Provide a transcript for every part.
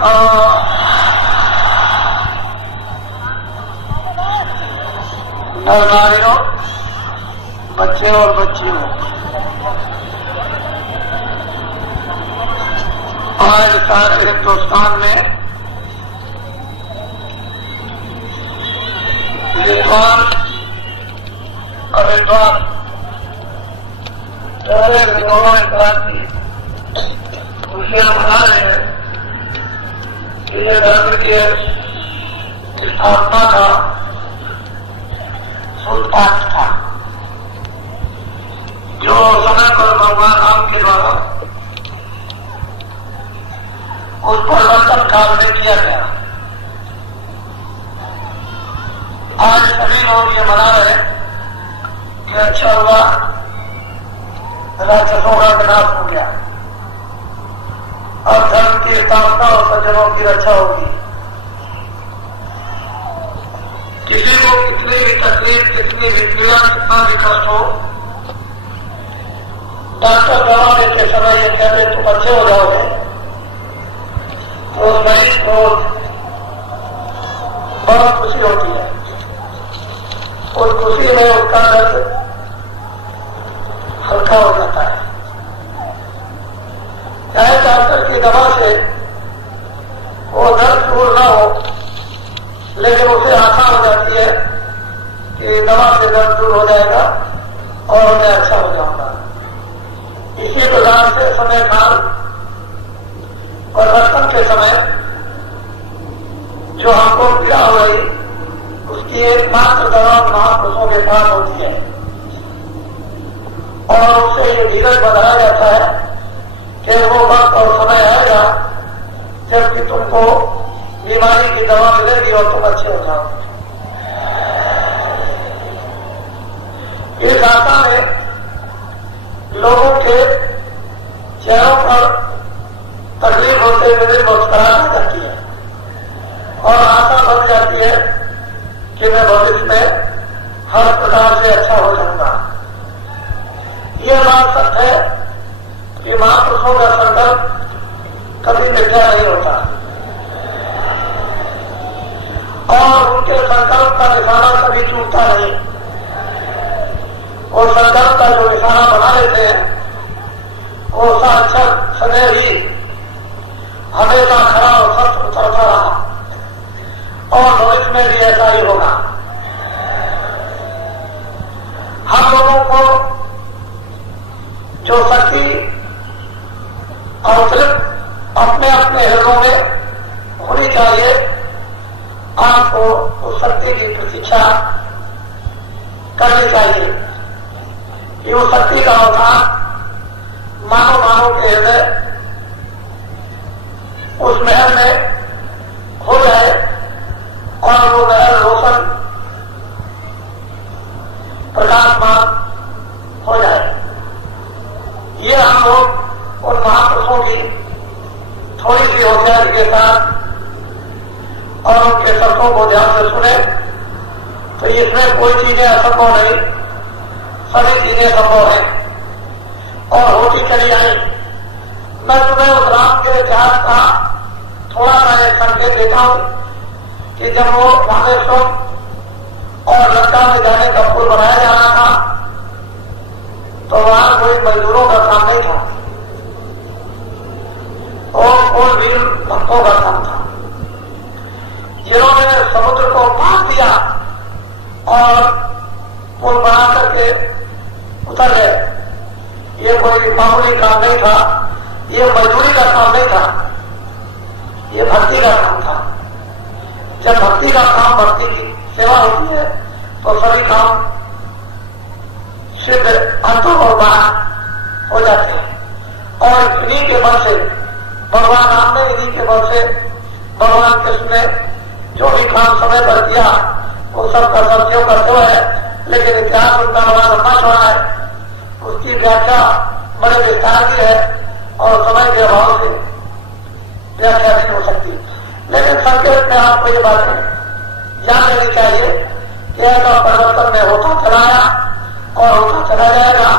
नर नारियों, बच्चे और बच्चियों, आज सारे हिंदुस्तान में विद्वान अविद्वान सारे विद्वानों ने क्रांति खुशियां मना रहे हैं कि ये धर्म की स्थापना का सुल्तान था, जो समय पर भगवान राम के द्वारा उस परिवर्तन काल में किया गया। आज सभी लोग ये मना रहे कि अच्छा हुआ राक्षसों का विनाश हो गया, अब धर्म की स्थापना और सज्जनों की रक्षा होगी। किसी को कितनी भी तकलीफ, कितनी भी पीड़ा, कितना भी कष्ट हो, डॉक्टर दवा देते समय ये कहते तुम अच्छे हो जाओगे, तो मरीज को बहुत खुशी होती है। उस खुशी में उसका दर्द हल्का हो जाता है। चाहे डॉक्टर की दवा से वो दर्द दूर न हो, लेकिन उसे आशा हो जाती है कि दवा से दर्द दूर हो जाएगा और मैं अच्छा हो जाऊंगा। इसी प्रकार से समय काल परिवर्तन के समय जो हमको पीड़ा हो रही, उसकी एकमात्र दवा महापुरुषों के पास होती है और उससे ये धीरज बढ़ाया जाता है कि वो वक्त और समय आएगा जबकि तुमको बीमारी की दवा मिलेगी और तुम अच्छे हो जाओ। इस आशा में लोगों के चेहरों पर तकलीफ होते हुए मुस्कुराहट जाती है और आशा बन जाती है कि मैं भविष्य में हर प्रकार से अच्छा हो जाऊंगा। यह बात सच है कि महापुरुषों का संकल्प कभी मिथ्या नहीं होता और उनके संकल्प का निशाना कभी चूकता नहीं। और संकल्प का जो निशाना बना लेते हैं वो साक्षात सदैव ही हमेशा खरा और सत्य उतरता रहा और भविष्य में भी ऐसा ही होगा। हम लोगों को जो शक्ति अवतरित अपने अपने हृदयों में होनी चाहिए, आपको उस शक्ति की प्रतीक्षा करनी चाहिए कि उस शक्ति का अवतार मानव के हृदय उस महल में हो जाए और वो महल रोशन प्रकाशमान हो जाए। ये हम लोग उन महापुरुषों की थोड़ी सी होशियारी के साथ और उनके शब्दों को ध्यान से सुने तो इसमें कोई चीजें असंभव नहीं, सभी चीजें संभव है और होती चली आई। मैं तुम्हें उस राम के इतिहास का थोड़ा सा एक संकेत देता हूं कि जब वो रामेश्वर और लंका में जाने का पुल बनाया जा रहा था तो वहां कोई मजदूरों का काम नहीं था और कोई वीर भक्तों का काम था जिन्होंने समुद्र को पार दिया और पुल बना करके उतर गए। ये कोई मामूली काम नहीं था, ये मजदूरी का काम नहीं था, ये भक्ति का काम था। जब भक्ति का काम, भक्ति की सेवा होती है तो सभी काम सिद्ध अंतों और बाहर हो जाते हैं और इन्हीं के बल से भगवान राम ने, इन्हीं के बल से भगवान कृष्ण ने जो भी काम समय पर किया वो सब का सत्यों का जो है, लेकिन इतिहास उनका बड़ा लंबा चौड़ा है, उसकी व्याख्या बड़े विस्तार की है और समय के अभाव से व्याख्या नहीं हो सकती। लेकिन संकेत में आपको ये बातें जान लेनी चाहिए कि ऐसा परिवर्तन में होता चला आया और होता चला जाएगा।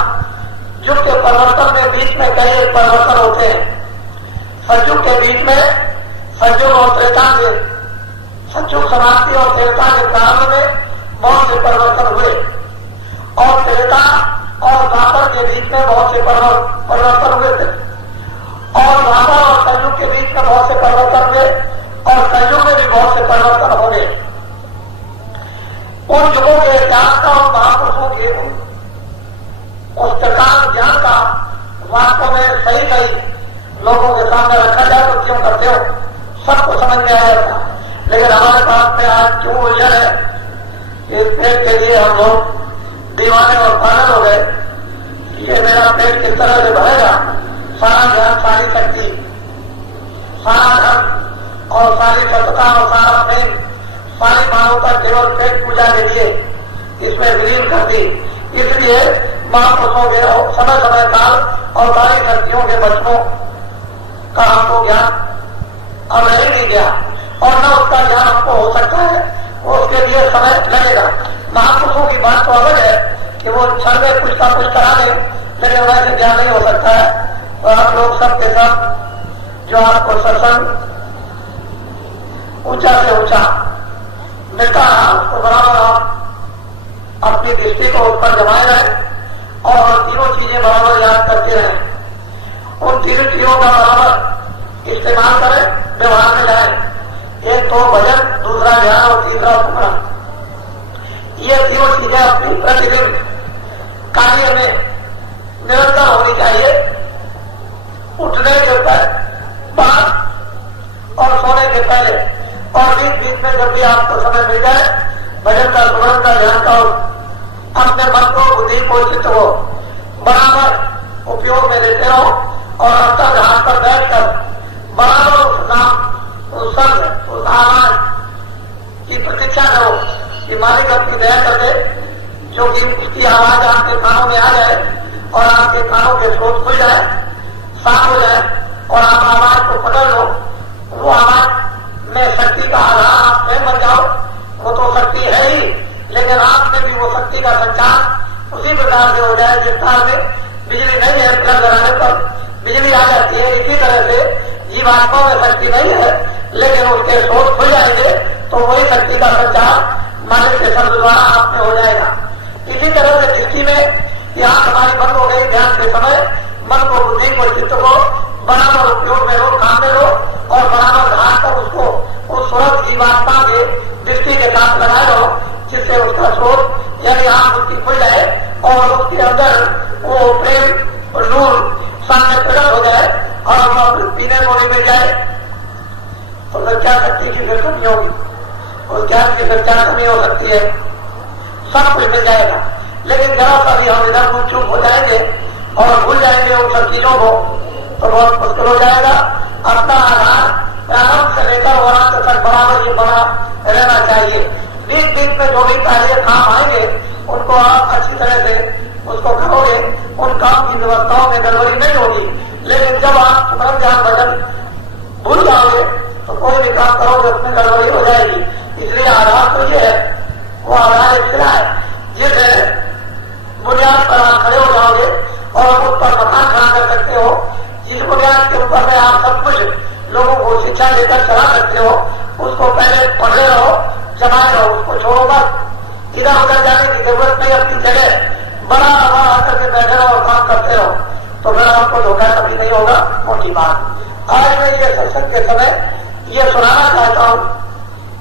युग के परिवर्तन में बीच में कई परिवर्तन होते हैं। सतयुग के बीच में संयोग और त्रेता के संयोग समाप्ति और त्रेता के प्रारंभ में बहुत से परिवर्तन हुए और त्रेता और द्वापर के बीच में बहुत से परिवर्तन हुए थे और द्वापर और कलयुग के बीच में बहुत से परिवर्तन हुए और कलयुग में भी बहुत से परिवर्तन हो गए। उन युगों के ज्ञान का और महापुरुषों के उस प्रकार ज्ञान का वास्तव में सही सही लोगों के सामने रखा जाए तो क्यों करते हो, सबको समझ में आ जाता। लेकिन हमारे पास में आज क्यों उलझन है, इस पेट के लिए हम लोग दीवाने और पागल हो गए। ये मेरा पेट किस तरह से भरेगा, सारा ध्यान, सारी शक्ति, सारा धन और सारी सत्ता और सारा प्रेम, सारी मानवता केवल पेट पूजा के लिए इसमें विलीन कर दी। इसलिए महापुरुषों के समय समय काल और सारी शक्तियों के वचनों का हमको ज्ञान अब रह नहीं गया और न उसका ज्ञान हमको हो सकता है, उसके लिए समय लगेगा। महापुरुषों की बात तो अलग है कि वो क्षण में कुछ का कुछ करा दें, लेकिन वैसे ज्ञान नहीं हो सकता है। तो आप लोग सब के सब जो आपको सत्संग ऊंचा से ऊंचा मिलता है उसको बराबर आप अपनी दृष्टि को उस पर जमाए रहें और तीनों चीजें बराबर याद करते रहें। उन तीनों चीजों का बराबर इस्तेमाल करें, व्यवहार में लाएं। एक तो भजन, दूसरा ध्यान और तीसरा सुमरन। ये तीनों चीजें अपनी प्रतिदिन कार्य में निरंतर होनी चाहिए। उठने के बाद और सोने के पहले और बीच बीच में जब भी आपको समय मिल जाए भजन का, सुमरन का, ध्यान का अपने मन को, बुद्धि को, चित्त को बराबर उपयोग में लेते रहो और अंतर ध्यान पर बैठकर बराबर उस नाम, उस शब्द, उस आवाज की प्रतीक्षा करो कि मालिक अपनी दया कर दे, जो कि उसकी आवाज आपके कानों में आ जाए और आपके कानों के स्रोत खुल जाए, साफ हो जाए और आप आवाज को पकड़ लो। वो आवाज में शक्ति का आधार आप स्वयं बन जाओ। वो तो शक्ति है ही, लेकिन आप में भी वो शक्ति का संचार उसी प्रकार से हो जाए जिस तरह में बिजली नहीं है, प्लग लगाने पर बिजली आ जाती है। इसी तरह से जीवात्मा में शक्ति नहीं है, लेकिन उसके स्रोत खुल जाएंगे तो वही शक्ति का संचार मालिक के शब्द द्वारा आप में हो जाएगा। इसी तरह से दृष्टि में यहाँ हमारी बंद हो गई, ध्यान के समय मन को, बुद्धि को, चित्त को बराबर उपयोग में लो, काम में लो और बराबर धार कर उसको उस स्रोत जीवात्मा के दृष्टि के साथ लगा लो, जिससे उसका स्रोत यानी आप बुद्धि खुल जाए और उसके अंदर वो प्रेम और नूर सामने प्रकट हो जाए और वह पीने को नहीं मिल जाए तो फिर क्या शक्ति की फिर कमी होगी, उस ज्ञान की फिर क्या कमी हो सकती है। सब कुछ मिल जाएगा, लेकिन जरा सा भी हम इधर कुछ चूक हो जाएंगे और भूल जाएंगे उन सब चीजों को तो बहुत मुश्किल हो जाएगा। अपना आधार प्रारंभ से लेकर वरांत तक बराबर ये बना रहना चाहिए। बीच बीच में जो भी कार्य काम आएंगे उनको आप अच्छी तरह से उसको करोगे, उन काम की व्यवस्थाओं में गड़बड़ी नहीं होगी। लेकिन जब आप सुमरन, ध्यान, भजन भूल जाओगे तो कोई भी काम करोगे उसमें गड़बड़ी हो जाएगी। इसलिए आधार तो ये है, वो आधार एक सिरा है जिसे बुनियाद पर आप खड़े हो जाओगे और उस पर मकान खड़ा कर सकते हो। जिस बुनियाद के ऊपर में आप सब कुछ लोगों को शिक्षा लेकर चला सकते हो, उसको पहले पढ़े रहो, जमाए रहो, उसको छोड़ो मत। इधर उधर जाने की जरूरत नहीं, अपनी जगह बड़ा आकर के बैठे रहो और काम करते रहो तो फिर आपको धोखा कभी नहीं होगा। मोटी बात आज मैं ये सत्संग के समय ये सुनाना चाहता हूं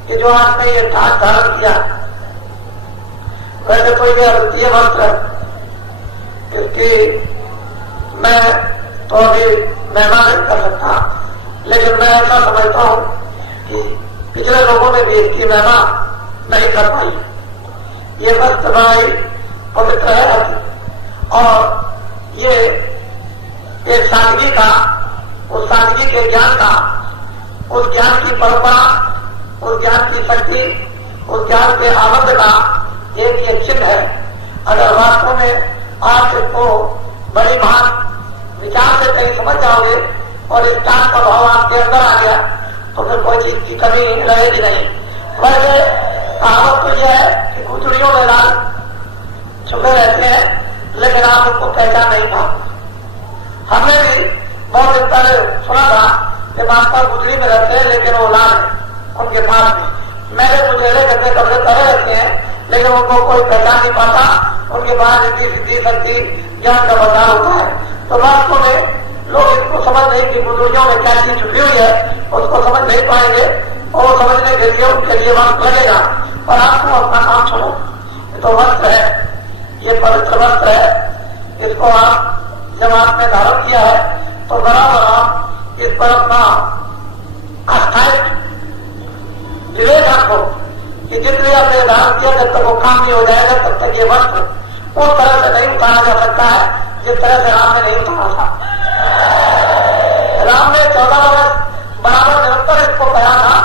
कि जो आपने ये ठाट धारण किया, वैसे कोई भी अद्वितीय वस्त्र इसकी मैं तो अभी महिमा नहीं कर सकता, लेकिन मैं ऐसा समझता हूं कि पिछले लोगों ने भी इसकी महिमा नहीं कर पाई। ये वस्त्र भाई पवित्र है और ये एक सादगी का, उस सादगी के ज्ञान का, उस ज्ञान की परंपरा, उस ज्ञान की शक्ति, उस ज्ञान के आनंद का एक ये चिन्ह है। अगर वास्तव में आप इसको बड़ी बात विचार से कहीं समझ जाओगे और इस ज्ञान का भाव आपके अंदर आ गया तो फिर कोई चीज की कमी रहेगी नहीं। वैसे कहावत तो यह है कि गुजरियों में लाल छुपे रहते हैं, लेकिन आप उनको पहचान नहीं पाते। हमने भी बहुत दिन पहले सुना था कि मास्टर गुजरी में रहते हैं लेकिन वो लाल है उनके पास भी। मैंने मुझे गंदे कपड़े पहने रहते हैं लेकिन उनको कोई पहचान नहीं पाता, उनके पास इतनी सिद्धि शक्ति ज्ञान का भंडार होता है। तो वास्तव में लोग इसको समझ नहीं कि बुजुर्गों में क्या चीज छुपी हुई है, उसको समझ नहीं पाएंगे और समझने के लिए उनके लिए वक्त लगेगा। और आपको अपना काम छोड़ो, ये तो वस्त्र है, ये पवित्र वस्त्र है, इसको आप जब आपने धारण किया है तो बराबर आप इस पर अपना अस्थायी विवेक रखो कि जितने आपने धारण किया जब तक वो काम नहीं हो जाएगा तब तक ये वस्त्र उस तरह से नहीं उतारा जा सकता है जिस तरह से राम ने नहीं उतारा था। राम ने 14 वर्ष बराबर निरंतर इसको पहना था,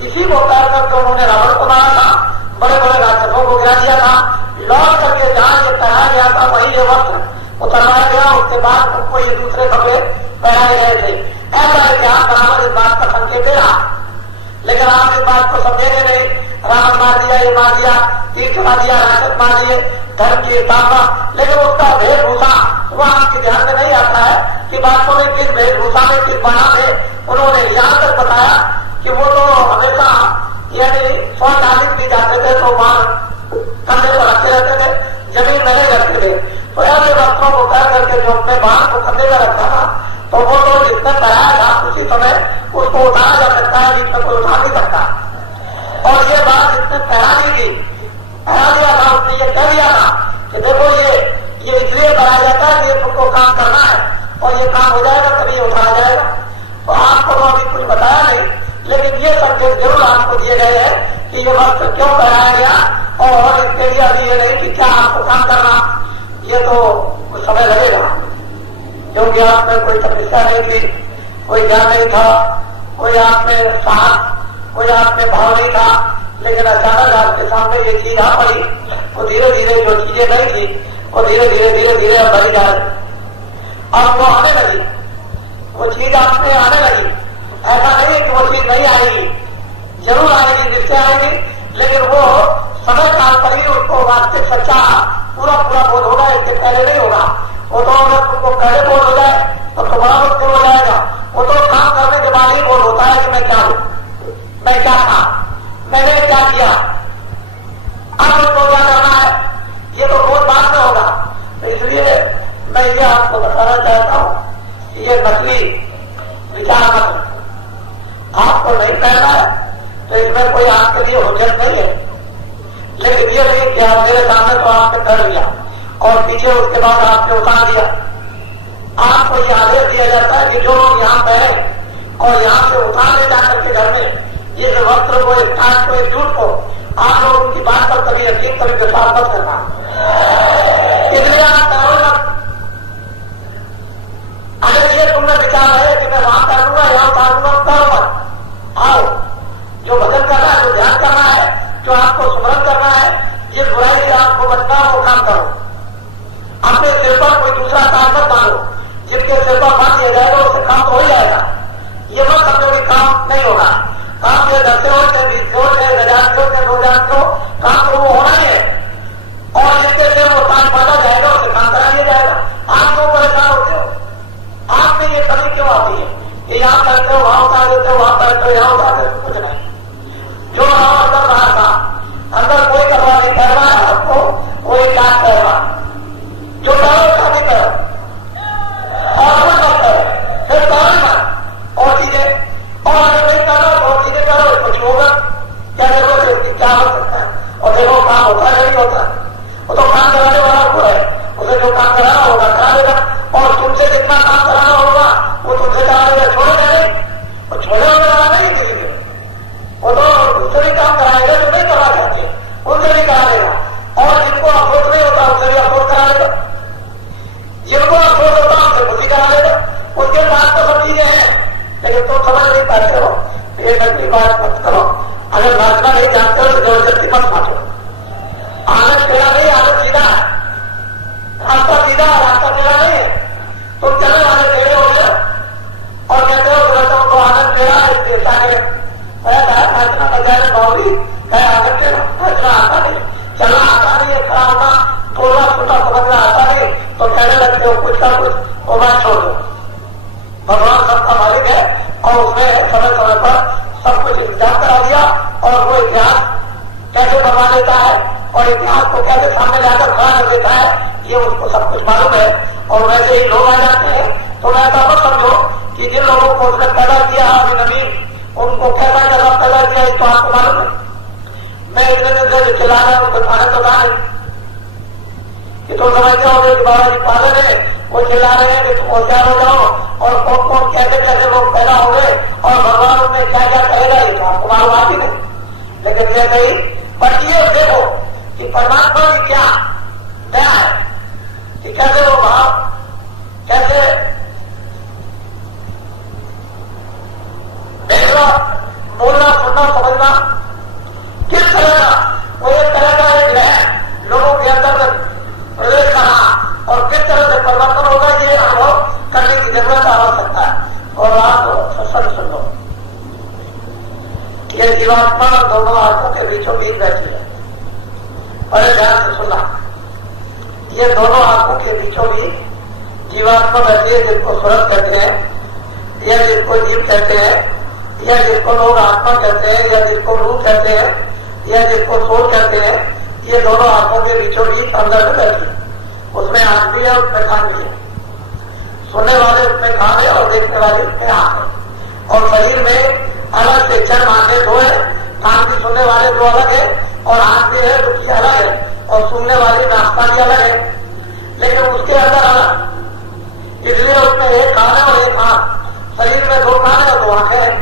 इसी को पहन करके उन्होंने रावण को मारा था, बड़े बड़े राक्षसों को गिरा दिया था। लौट करके जहां ये पहना गया था वही ये वस्त्र उतरवाया गया, उसके बाद उनको ये दूसरे कपड़े पहनाए गए थे। ऐसा इतिहास बराबर इस बात का संकेत दे रहा, लेकिन आप इस बात को समझेंगे नहीं। रावण मार दिया, ये मार दिया, तीर चला दिया, राक्षस मार दिए, धर्म की स्थापना, लेकिन उसका वेशभूषा वो आपके ध्यान में नहीं आता है कि वास्तव में किस वेशभूषा में किस बना में उन्होंने यहाँ तक बताया कि वो तो हमेशा यानी स्वचालित की जाते थे तो बाल कंधे पर रखे रहते थे, जमीन में नहीं रखते थे। तो ऐसे वस्त्रों को कर करके जो अपने बाल को कंधे में रखा था तो वो तो जिसने कराया था उसी समय उसको उठाया जा सकता है, जिसमें कोई उठा नहीं सकता। और ये बात इसने कहा दी थी, कहा दिया था, उसने ये कह दिया था कि देखो ये इसलिए कराया जाता है कि तुमको काम करना है और ये काम हो जाएगा तभी उठाया जाएगा। तो आपको तो अभी कुछ बताया नहीं, लेकिन ये संकेत जरूर आपको दिए गए हैं कि ये वस्त्र क्यों पहनाया गया और इसके लिए अभी ये नहीं कि क्या आपको काम करना, ये तो कुछ समय लगेगा क्योंकि आप में कोई तपस्या नहीं थी, कोई ज्ञान नहीं था, कोई आप में साहस, कोई आप में भाव नहीं था। लेकिन अचानक आपके सामने ये चीज आ पड़ी, वो धीरे धीरे जो चीजें नहीं थी वो धीरे धीरे अब बढ़ी जा रही, अब वो आने लगी, वो चीज आप में आने लगी। ऐसा नहीं है कि वो चीज नहीं आएगी, जरूर आएगी, जिससे आएगी, लेकिन वो समय काल पर ही उसको वास्तविक सच्चा पूरा बोध होगा, इसके पहले नहीं होगा। वो तो अगर तुमको पहले बोध हो जाए तो तुम्हारा मुश्किल हो जाएगा। वो तो काम करने के बाद ही बोध होता है कि मैं क्या हूं, मैं क्या था, मैंने क्या किया, अब उसको क्या करना है, ये तो बहुत बाद में होगा। तो इसलिए मैं ये आपको बताना चाहता हूं कि ये नकली विचार मत, आपको नहीं कहना है तो इसमें कोई आपके लिए हुज्जत नहीं है। लेकिन ये नहीं कि आप मेरे सामने तो आपने कर लिया और पीछे उसके बाद आपने उतार दिया। आपको ये आदेश दिया जाता है कि जो लोग यहाँ पहने और यहाँ से उतार ले जाकर के घर में इस वस्त्र को, इस कांच को, इस जूट को, आप लोग उनकी बात पर कभी यकीन कभी विश्वास मत करना। इसलिए आप करो मत। अगर ये तुमने विचार है कि मैं वहां कर लूंगा यहाँ उतार लूंगा, करो मत। आओ, जो भजन करना है, जो ध्यान करना है, जो आपको स्मरण करना है, जिस बुराई से आपको बचना है वो काम करो। अपने सिर पर कोई दूसरा काम मत मानो, जिनके सिर पर बांध दिया जाएगा उससे काम तो हो ही जाएगा। ये मत समझो कि काम नहीं होगा, काम ये 10 हो चाहे 20 हो चाहे 1000 हो चाहे 2000 हो, काम तो वो होना ही है। और जिसके से वो काम बांधा जाएगा उसे काम करा दिया जाएगा। आप क्यों परेशान होते हो, आप में ये कमी क्यों आती है कि यहाँ करते हो वहां उतार देते हो, वहां करते हो यहाँ उतार देते हो, कुछ नहीं। जो अंदर रहा था, अंदर कोई करवा नहीं कर रहा है, आपको कोई काम कर रहा, जो करो उसका भी करो और मत करो, फिर करो मत और चीजें, और अगर नहीं करो तो चीजें करो, कुछ होगा क्या, देखो क्या हो सकता है। और देखो काम होता है नहीं होता, वो तो काम कराने वाला को है, उसे जो काम कराना होगा करा देगा। और तुमसे जितना काम कराना होगा वो तुमसे करा देगा, छोड़ेगा नहीं, और छोड़े वाला नहीं किसी को, वो तो दूसरे काम कराएगा जो नहीं करा जाते उनसे भी करा देगा। और जिनको अफसोस नहीं होता उनसे भी अफसोस करा देगा, जिनको अफसोस होता उनसे खुशी करा देगा। उसके बाद तो सब चीजें हैं, लेकिन तुम समझ नहीं पाते हो, ये नकली बात मत करो। अगर नाचना नहीं जानते हो तो जबरदस्ती मत नाचो। आनंद टेढ़ा नहीं, आनंद सीधा है, रास्ता सीधा, रास्ता टेढ़ा नहीं है। तुम चले वाले टेढ़े हो गए और कहते हो तो आनंद टेढ़ा इसके साथ नाचना बजाने बावरी है, आनंद टेढ़ा, नाचना आता नहीं, चलना आता नहीं है, खड़ा होना थोड़ा छोटा समझना आता नहीं, तो कहने लगते हो कुछ ना कुछ वो बात छोड़ दो। भगवान सबका मालिक है और उसका उन्हें समय समय पर सब कुछ इंतजाम करा दिया और वो इतिहास कैसे बनवा लेता है और इतिहास को कैसे सामने लाकर खड़ा कर देता है, ये उसको सब कुछ मालूम है। और वैसे ही लोग आ जाते हैं तो ऐसा मत समझो कि जिन लोगों को उसने पैदा किया अभी नवीन, उनको कैसा जगह पैदा किया तो आपको मालूम है। मैं इतने दिन से खिला रहा हूं, खाने तो कहा कि तो समझते हो कि बाबा जी पागल है, वो चिल्ला रहे हैं कि तुम होशियार हो जाओ और कौन कौन कैसे कैसे लोग पैदा हो गए और भगवान उन्हें क्या क्या करेगा, ये तो आपको मालूम आती नहीं। लेकिन ये कही पर ये देखो कि परमात्मा की क्या दया है कि कैसे वो भाव, कैसे देखना, बोलना, सुनना, समझना किस तरह का वो एक तरह का एक है लोगों के अंदर प्रवेश करा और किस तरह से परिवर्तन होगा, ये अनुभव करने की जरूरत आवश्यकता है। और आप सत्संग सुन लो, ये जीवात्मा दोनों आंखों के बीचों बीच बैठी है। बड़े ध्यान से सुनना, ये दोनों आंखों के बीचों बीच जीवात्मा बैठी है, जिसको सूरत कहते हैं या जिसको जीव कहते हैं या जिसको लोग आत्मा कहते हैं या जिसको रूह कहते हैं या जिसको सोल कहते हैं, ये दोनों आंखों के बीचों बीच अंदर में बैठी है। उसमें आंख भी है, उसमें कान भी है, सुनने वाले उसमें कान है और देखने वाले उसमें आंख है। और शरीर में अलग से चर्म आंखें दो है, कान भी सुनने वाले दो अलग है और आंख भी है जो कि अलग है और सुनने वाली नाश्ता भी अलग है, लेकिन उसके अंदर अलग। इसलिए उसमें एक कान है और एक आंख, शरीर में दो कान है और दो आंखें हैं,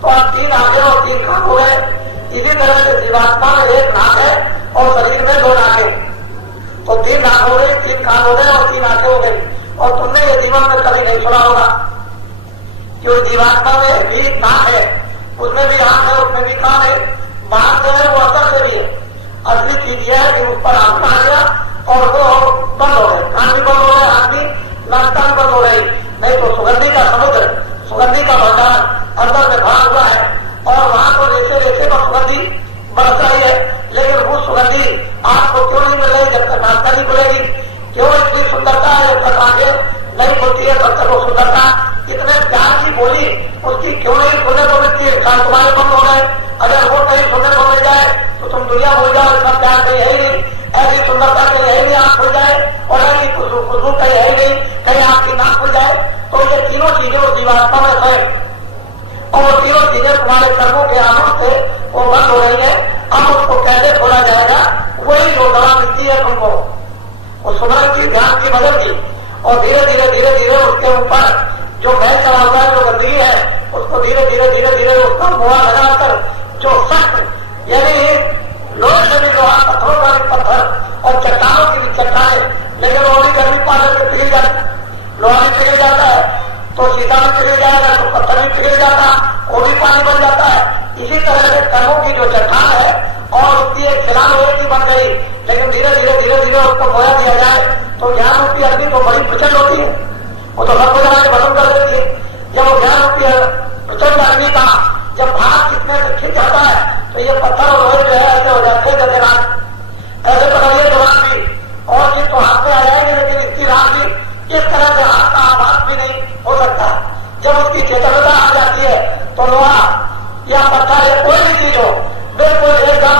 तो आप तीन आंखें और तीन कान हो गए। इसी तरह से जीवात्मा में एक नाक है और शरीर में दो नाकें, तो तीन नाक हो गई, तीन कान हो गए और तीन आंखें हो गई। और तुमने ये जीवन में कभी नहीं सुना होगा कि उस जीवात्मा में भी नाक है, उसमें भी आंख है, उसमें भी कान है, बाहर से है वो असर से भी है। असली चीज यह है कि उस पर आंख आ गया और वो बंद हो गए, कान भी बंद हो गए, आंख भी नाश्ता भी बंद हो गई। नहीं तो सुगंधी का समुद्र, सुगंधी का भंडार अंदर में भरा हुआ है और वहां को जैसे जैसे पर सुगंधी बरस रही है, लेकिन वो सुगंधी आपको क्यों नहीं मिल रही जब तक नाश्ता नहीं खुलेगी? क्यों इतनी सुंदरता है जब तक आंखें नहीं खुलती है तब तक वो सुंदरता इतने प्यार की बोली उसकी क्यों नहीं सुनने को मिलती है? कान तुम्हारे बंद हो गए, अगर वो कहीं सुनने को मिल जाए तो तुम दुनिया भूल जाओ, इसका प्यार कहीं है ही नहीं, ऐसी सुंदरता कहीं है ही नहीं, आंख खुल जाए और ऐसी खुशबू कहीं है ही नहीं, कहीं आपकी नाक खुल जाए। तो ये तीनों चीजें उस जीवात्मा में है और वो तीनों चीजें तुम्हारे कर्मों के आनंद से वो बंद हो रही है। अब उसको कैसे खोला जाएगा? वही जो दवा मिलती है तुमको, वो सुमरन की, ध्यान की मदद की, और धीरे धीरे धीरे धीरे उसके ऊपर जो मैल चला हुआ है, जो गंदगी है, उसको धीरे धीरे धीरे धीरे उसका मुआ लगाकर जो सख्त यानी लोहे से भी लोहा, पत्थरों का भी पत्थर और चट्टानों की भी चट्टानें, लेकिन वो भी गर्मी पाने से पिघल जाती, लोहा भी पिघल जाता है तो सीता भी पिघल जाएगा, तो पत्थर भी पिघल जाता, वो भी पानी बन जाता है। इसी तरह से कर्मों की जो चट्टान है और उसकी एक खिला लोहे की बन गई, लेकिन धीरे धीरे धीरे धीरे उसको बोया दिया जाए तो ज्ञान रूपी अग्नि तो बड़ी प्रचंड होती है, वो तो सब जगह से खत्म कर देती है। जब वो ज्ञान रूपी प्रचंड अग्नि का जब भाग कितने से खिंच जाता है तो ये पत्थर और लोहे जो है ऐसे हो जाते हैं जैसे रात, ऐसे पकड़िए तो रात भी और चीज तो हाथ में आ जाएंगे, लेकिन इसकी रात भी इस तरह से हाथ का आवाज भी नहीं हो सकता। जब उसकी चेतनता आ जाती है तो लोहा या पत्थर या कोई भी चीज हो बिल्कुल एकदम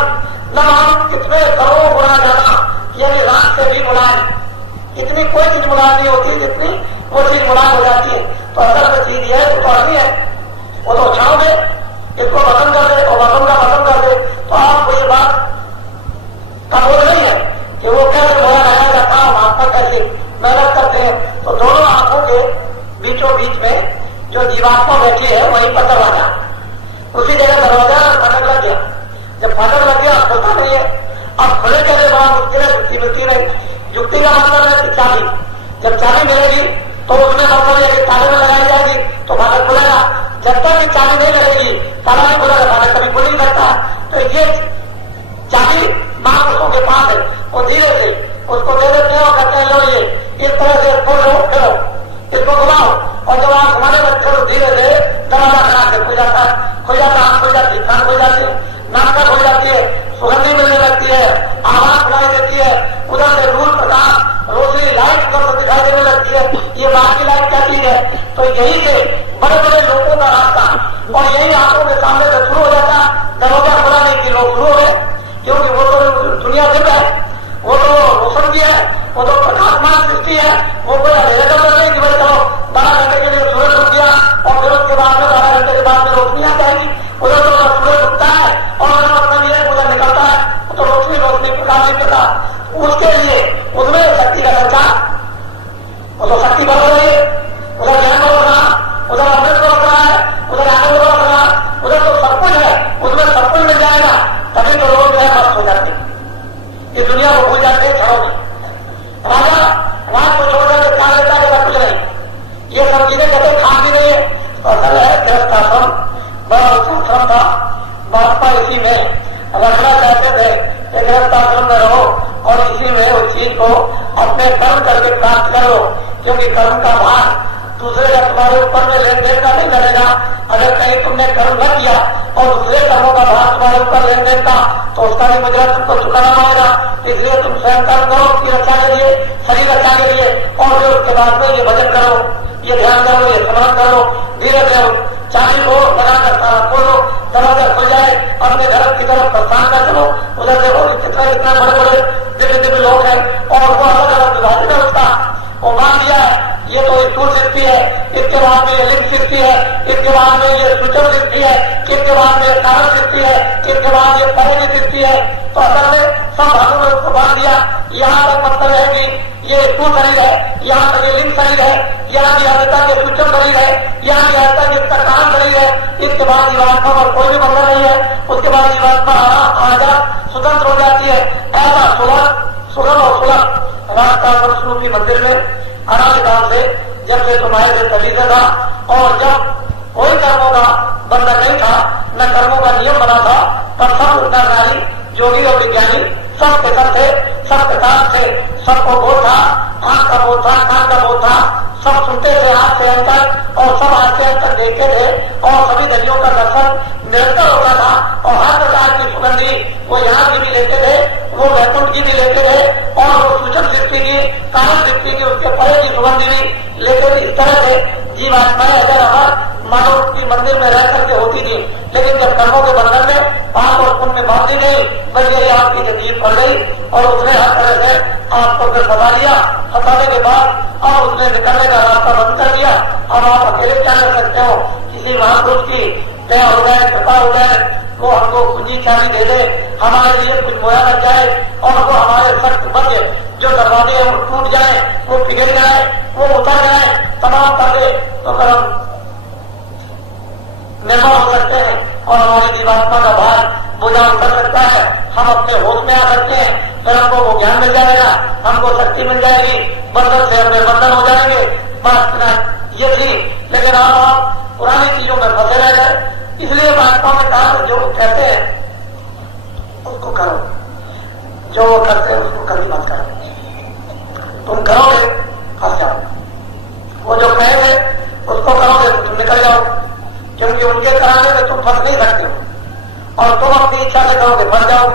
न मालूम कितने करोड़ों गुना ज्यादा यानी रात से भी मुलायम, इतनी कोई चीज मुलायम नहीं होती जितनी वो चीज मुलायम हो जाती है। तो असल में चीज ये है तो अग्नि है, वो तो छाव में इसको खत्म कर दे और खत्म कर दे तो आपको ये बात का बोल नहीं है कि वो कैसे बोला लगाया जाता है, महात्मा कैसे मेहनत करते हैं। तो दोनों आंखों के बीचों बीच में जो जीवात्मा बैठी है वहीं पर दरवाजा, उसी जगह दरवाजा फटक लग गया। जब फटक लग गया खुलता नहीं है, अब खुले कैसे बड़ा मुश्किल है, जुक्ति मिलती नहीं। जुक्ति का मतलब है कि चाबी, जब चाबी मिलेगी तो उसमें मतलब है कि ताले में लगाई जाएगी तो फाटक खुलेगा। जब तक कि चाबी नहीं लगेगी ताला नहीं खुलेगा, फाटक कभी खुल नहीं सकता। तो ये चाबी महापुरुषों के पास है, वो धीरे से उसको दे देते हैं और कहते हैं लो ये इस तरह से खोलो खेलो, इसको घुमाओ, और जब आप घुमाने लगते हो धीरे से दरवाजा खराब से खुल जाता है, आंख खुल जाती है, कान खुल जाती है, नाक खुल जाती है, सुगंधी मिलने लगती है, आवाज सुनाई देती है, उधर से नूर प्रकाश रोशनी लाइट उधर से दिखाई देने लगती है। ये बाहर की लाइट क्या चीज है? तो यही से बड़े बड़े लोगों का रास्ता और यही आंखों के सामने से शुरू हो जाता, दरवाजा खुला नहीं कि लोग शुरू हो गए, क्योंकि वो तो दुनिया दिव्य है, वो तो रोशन भी है, वो तो प्रकाशमान सृष्टि है, वो कोई अंधेरे का नहीं कि भाई चलो 12 घंटे के लिए सूरज उठ गया और फिर उसके बाद में 12 घंटे के बाद में रोशनी आ जाएगी। उधर तो सूरज उठता है और अगर मतलब ये उधर निकलता है तो रोशनी रोशनी प्रकाश नहीं करता, उसके लिए उसमें शक्ति का संचार, वो तो शक्ति बढ़ रही है, उधर ज्ञान बढ़ रहा, उधर अमृत बढ़ रहा है, उधर आनंद बढ़ रहा, उधर तो सब कुछ है, उसमें सब कुछ मिल जाएगा, तभी तो लोग जो है मस्त हो जाते हैं, इस दुनिया को भूल जाते हैं क्षणों में। राजा वहां को छोड़ करके क्या लेता जरा कुछ नहीं, ये सब चीजें कहते खा भी नहीं है, असल है गृहस्थ आश्रम, बड़ा आश्रम था, महात्मा इसी में रखना चाहते थे कि गृहस्थ आश्रम में रहो और इसी में उस चीज को अपने कर्म करके प्राप्त करो, क्योंकि कर्म का भार दूसरे का तुम्हारे ऊपर में लेन देन का नहीं करेगा। अगर कहीं तुमने कर्म न किया और दूसरे कर्मों का भार तुम्हारे ऊपर लेन देन का, तो उसका भी मुद्रा तुमको चुकाना पड़ेगा। इसलिए तुम स्वयं कर्म करो उसकी रक्षा के लिए, शरीर रक्षा के लिए, और फिर उसके बाद में ये भजन करो, ये ध्यान करो, ये स्मरण करो, धीरज रहो, चाबी को लगाकर सारा खोलो, दरवाजा खुल जाए, अपने घर की तरफ प्रस्थान कर चलो। उधर देखो कितना कितना बड़े बड़े दिव्य दिव्य लोग हैं और वो अलग अलग विभाजन है उसका, वो मान लिया ये तो स्थूल सृष्टि है, इसके बाद में ये लिंग सृष्टि है, इसके बाद में ये सूचन सृष्टि है, इसके बाद में कारण सृष्टि है, इसके बाद ये परे की सृष्टि है। तो असल में सब भागों में उसको बांध दिया। यहाँ तक मतलब है कि ये स्थूल शरीर है, यहाँ तक ये लिंग शरीर है, यहाँ जीवात्मा के सूचन शरीर है, यहाँ जीवात्मा की इसका कारण शरीर है, इसके बाद जीवात्मा और कोई भी बंधन नहीं है, उसके बाद जीवात्मा आजाद स्वतंत्र हो जाती है। ऐसा सुलभ और सुलभ रास्ता विष्णु की मंदिर में अनादिकाल से जब से तुम्हारे से तभी से था, और जब कोई कर्मों का बंधन नहीं था, न कर्मों का नियम बना था, तब सब उत्तरदारी योगी और विज्ञानी सब के सब थे, सब के साथ थे, सबको बोध था, आंख का बोध था, कान का बोध था, सब सुनते थे हाथ से अंतर और सब हाथ से अंतर देखते थे और सभी दरियों का दर्शन निरंतर होता था और हर प्रकार की सुगंधी वो यहाँ की भी लेते थे, वो वैकुंठ की भी लेते थे और वो सूचन सृष्टि की, कारण सृष्टि की, उसके परे की सुगंधी भी लेते थे। इस तरह से जीवात्माएं अगर अमर मानव की मंदिर में रह करके होती थी, लेकिन जब कर्मों के बंधन में पाप और पुण्य में बांध दी गई, बस यही आपकी जदीद पड़ गई और उसने हर तरह से आपको फिर फंसा लिया। फंसाने के बाद अब उसने निकलने का रास्ता बंद कर दिया। अब आप अकेले क्या कर सकते हो, किसी महापुरुष की दया हो जाए, कृपा हो जाए, वो हमको पूंजी चाबी दे दे, हमारे लिए कुछ मोया लग जाए और वो हमारे सख्त बंधे जो दरवाजे हैं वो टूट जाए, वो पिघल जाए, वो उतर जाए, तमाम ताले तो कर्म निर्भर हो सकते हैं और हमारी जीवात्मा का भार बोझा उतर सकता है। हम अपने होश में आ सकते हैं, फिर हमको वो ज्ञान मिल जाएगा, हमको शक्ति मिल जाएगी, बंधन से हम निर्बंधन हो जाएंगे। बात ये थी, लेकिन आप पुरानी चीजों में फंसे रह गए। इसलिए महात्मा ने कहा जो कहते हैं उसको करो, जो वो करते हैं उसको कभी मत करो। तुम करोगे फंस जाओ, वो जो कहेंगे उसको करोगे तो तुम निकल जाओ, क्योंकि उनके कराने में तुम फंस नहीं सकते हो और तुम अपनी इच्छा से करोगे फंस जाओ।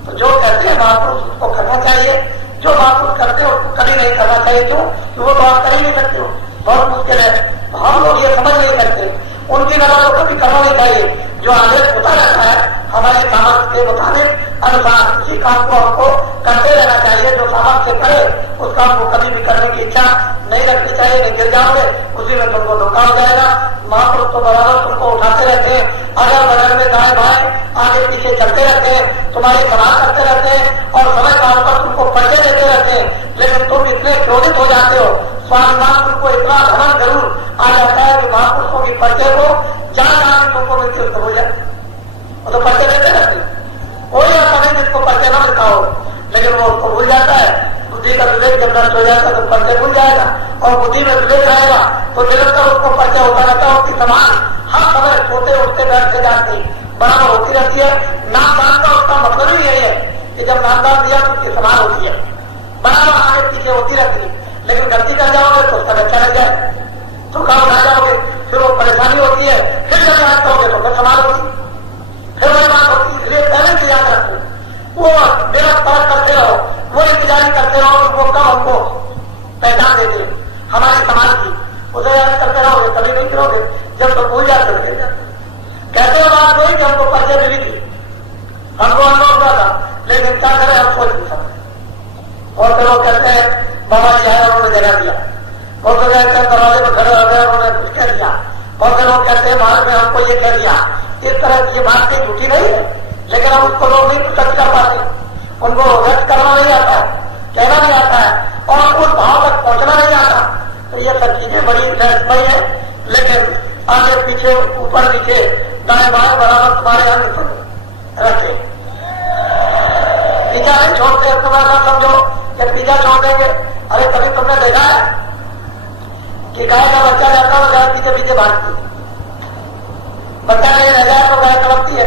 तो जो कहते हैं महापुरुष उसको करना चाहिए, जो महापुरुष करते हो उसको कभी नहीं करना चाहिए। क्यों? वो तो आप कर ही नहीं सकते हो, बहुत मुश्किल है। तो हम लोग ये समझ नहीं सकते, उनकी नजर को कभी करना नहीं चाहिए। जो आदेश होता रहता है हमारे सामर्थ्य के मुताबिक अनुसार उसी काम को हमको करते रहना चाहिए। जो सामर्थ्य करे उस काम को कभी भी करने की इच्छा नहीं रखनी चाहिए, नहीं गिर जाओगे उसी में तुमको धोखा हो जाएगा। महापुरुष तो बराबर तुमको उठाते रहते हैं, अगर बगल में दाएं बाएं आगे पीछे चलते रहते हैं, तुम्हारी सलाह करते रहते हैं और समय काल पर तुमको पर्चे देते रहते हैं, लेकिन तुम इतने क्रोधित हो जाते हो, स्वाभिमान तुमको इतना घमंड जरूर आ जाता है कि महापुरुषों की पर्चे को जहां तुमको मिलती उसको हो जाए, वो तो पर्चे देते रहते हैं। कोई ऐसा नहीं जिसको पर्चे न मिलता हो, लेकिन वो उसको भूल जाता है। बुद्धि का विवेक जब नष्ट हो जाता है तो पर्चे भूल जाएगा और बुद्धि में विवेक आएगा तो निरंतर उसको पर्चा होता रहता है। उसकी समान हर समय सोते उठते बैठते जाते बराबर होती रहती है। नामदान का उसका मतलब ही यही है कि जब नामदान दिया तो उसकी समान होती है, बराबर आगे पीछे होती रहती है। लेकिन गलती कर जाओगे तो उसका अच्छा लग जाए, धोखा उठा जाओगे फिर वो परेशानी होती है, फिर जब याद करोगे तो फिर समान होती, फिर वही बात होती है। इसलिए पहले से याद रखो, वो मेरा परख करते रहो, वो इंतजारी करते रहो, वो कब हमको पहचान देते हमारे समाज की, उसे याद करते रहोगे कभी नहीं करोगे, जब तो भूल जाते हो कैसे बात हुई कि हमको परिचय मिली थी, हमको अनुभव हुआ था, लेकिन क्या करें हम सोच नहीं सकते। और फिर लोग कहते हैं बाबा जी आए उन्होंने जगह दिया, और फिर कहते हैं दरवाजे में खड़े हो गए उन्होंने कुछ कह दिया, और फिर लोग कहते हैं महाराज में हमको ये कह दिया। इस तरह की ये बात कहीं झूठी नहीं है, लेकिन हम उसको लोग नहीं प्रकट कर पाते, उनको व्यक्त करना नहीं आता है, कहना नहीं आता है, और उस भाव तक पहुंचना नहीं आता। तो ये सब चीजें बड़ी रहस्यमयी है, लेकिन आगे पीछे ऊपर नीचे दाएं बाएं बराबर तुम्हारे अंग रखे, पीछा नहीं छोड़ते। तुम ऐसा समझो कि पीछा छोड़ देंगे। अरे कभी तुमने देखा है कि गाय का बच्चा रहता है गाय पीछे पीछे भागती, बच्चा नहीं रह जाए तो गाय तड़पती है,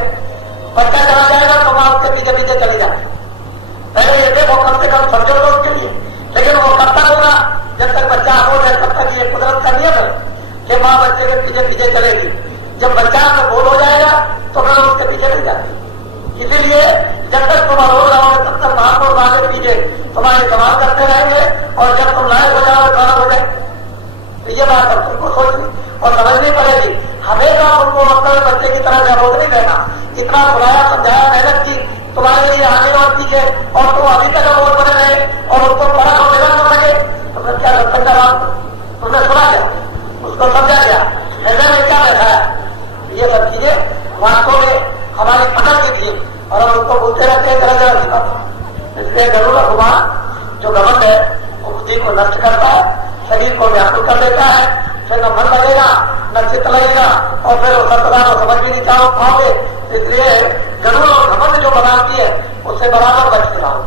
बच्चा चला जाएगा तो मां उसके पीछे पीछे चली जाती। पहले ये देखो कम से कम समझो तो उसके लिए, लेकिन वो कब तक होगा जब तक बच्चा अबोध है, तब तक ये कुदरत का नियम है कि मां बच्चे के पीछे पीछे चलेगी। जब बच्चा में बोध हो जाएगा तो फिर उसके पीछे नहीं जाती। इसीलिए जब तक तुम अबोध रहोगे तब तक महापुरुष आगे पीछे तुम्हारे सवाल करते रहेंगे, और जब तुम लायक हो जाओगे खड़ा हो जाएंगे। तो ये बात अब तुमको सोचनी और समझनी पड़ेगी। हमेशा तुमको मतलब बच्चे की तरह अबोध नहीं रहना। इतना बुलाया समझाया मेहनत की तुम्हारे लिए आगे और पीछे, और तुम अभी तक अबोध बने रहे और उसको बड़ा और निगम न लगे तो फिर क्या रत्न का बात तुमने सुना गया, उसको समझा गया, हृदय में क्या बैठा है। ये सब चीजें वास्तव में हमारी पकड़ की थी और हम उसको बोलते रहते हैं तरह तरह की बात। इसलिए गरुड़ भगवान जो घमंड है वो बुद्धि को नष्ट करता है, शरीर को व्याकुल कर देता है, फिर न मन लगेगा न चित्त लगेगा, और फिर वो सत्ता को समझ भी नहीं चाहो पाओगे। इसलिए गरुड़ और घमंड जो बनाती है उससे बराबर बचते रहो।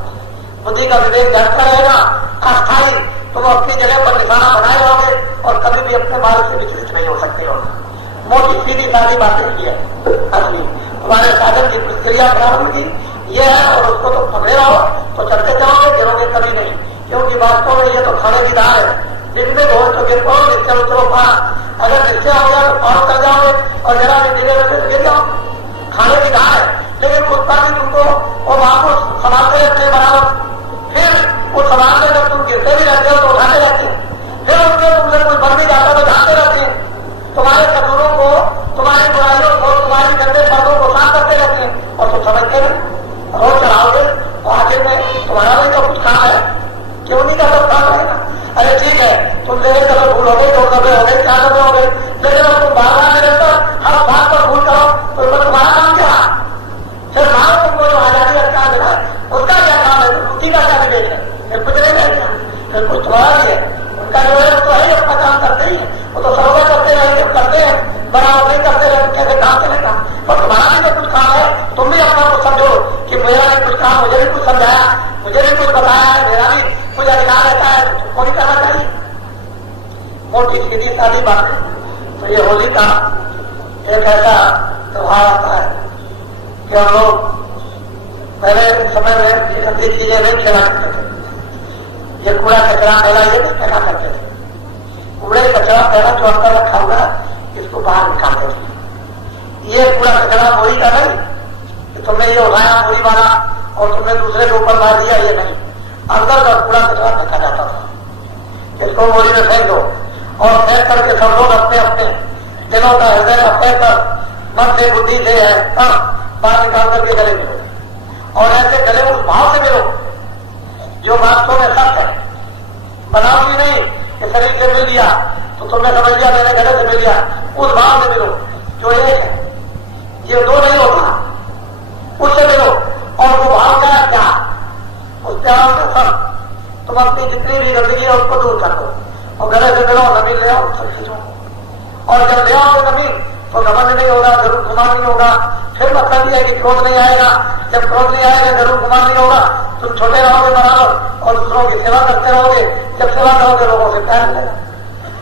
बुद्धि का विवेक जागता रहेगा, अस्थायी तुम अपनी जगह पर निशाना बनाए रहोगे और कभी भी अपने मार्ग से विचलित नहीं हो सकते हो। मोटी सीधी सारी बातें की है असली तुम्हारे साधन की प्रक्रिया प्रारंभ की ये है, और उसको तो पकड़े रहो तो चलते जाओगे, गिरोगे कभी नहीं। क्योंकि वास्तव में ये तो खाने की दाल है, जिसमें हो तो गिर पड़ो, निश्चय उतरो पार। अगर निश्चय हो जाए तो पार कर जाओगे, और जरा भी गिरे रहते तो गिर जाओ। खाने की दाल है, लेकिन उस पर भी तुमको वो वापस संभालते रहते हैं बराबर। फिर वो संभालते जब तुम गिरते भी रहते हो तो उठाते रहते हैं, फिर उनके तुमसे कुछ बन भी जाता तो ढाते रहते हैं। तुम्हारे कसूरों को, तुम्हारी बुराइयों को, तुम्हारी गंदे पर्दों को साफ करते रहते हैं, और तुम समझते नहीं। रोज चलाओगे तो आखिर में तुम्हारा भी तो कुछ काम है, क्यों नहीं का सब काम रहेगा। अरे ठीक है तुम देर करो भूल हो गई, 2 दफे हो गए, 4 दफे हो गए, लेकिन अब तुम बार बार निरंतर हर बात पर भूल करो तो तुम्हारा काम क्या। फिर मानो तुमको जो आजादी अधिकार मिला उसका क्या काम है, बुद्धि का क्या विवेक है, फिर कुछ नहीं रहेगा। फिर कुछ तुम्हारा ही है, उनका जो है तो है अपना काम करते ही है, वो तो सर्वे करते रहेंगे, करते हैं, बराबर नहीं करते रहे कैसे काम चलेगा। और तुम्हारा भी तो कुछ काम है, तुम भी अपना कुछ समझो कि मेरा भी कुछ काम, मुझे भी कुछ समझाया, मुझे भी कुछ बताया है, मेरा भी कुछ अधिकार रहता है, तुमको नहीं करना चाहिए। मोटी सीधी सादी बात है। तो ये होली का एक ऐसा त्योहार आता है कि हम लोग पहले समय में गंदी चीजें नहीं खेला करते थे। ये कूड़ा कचरा पहला ये नहीं फेंका करते थे, कूड़े कचरा पहला जो अंदर रखा हुआ इसको बाहर निकालते थे। ये कूड़ा कचरा बोरी का नहीं कि तुमने ये उठाया बोरी वाला और तुमने दूसरे के ऊपर मार दिया, ये नहीं, अंदर का कूड़ा कचरा फेंका जाता था। इसको बोरी में फेंक दो और फेंक करके सब लोग अपने अपने दिलों का हृदय का फेंक कर मन से बुद्धि से है बाहर निकाल करके गले मिलो, और ऐसे गले उस भाव से मिलो जो वास्तव में सत्य है। बनाओ भी नहीं कि शरीर से मिल लिया तो तुमने समझ लिया मैंने गले से मिल लिया, उस भाव से मिलो जो एक है, ये 2 नहीं होता, उससे मिलो। और वो भाव क्या उस प्यार के सब तुम अपनी जितनी भी गंदगी है उसको दूर कर दो, और गले से मिलो, नबी ले आओ, सब चीजों। और जब ले आओगे नबी तो घमंड नहीं होगा, जरूर गुमान नहीं होगा। फिर मतलब यह है कि क्रोध नहीं आएगा, जब क्रोध नहीं आएगा जरूर गुमान नहीं होगा। तुम छोटे रहोगे बराबर और दूसरों की सेवा करते रहोगे। जब सेवा करोगे लोगों से प्यार मिलेगा,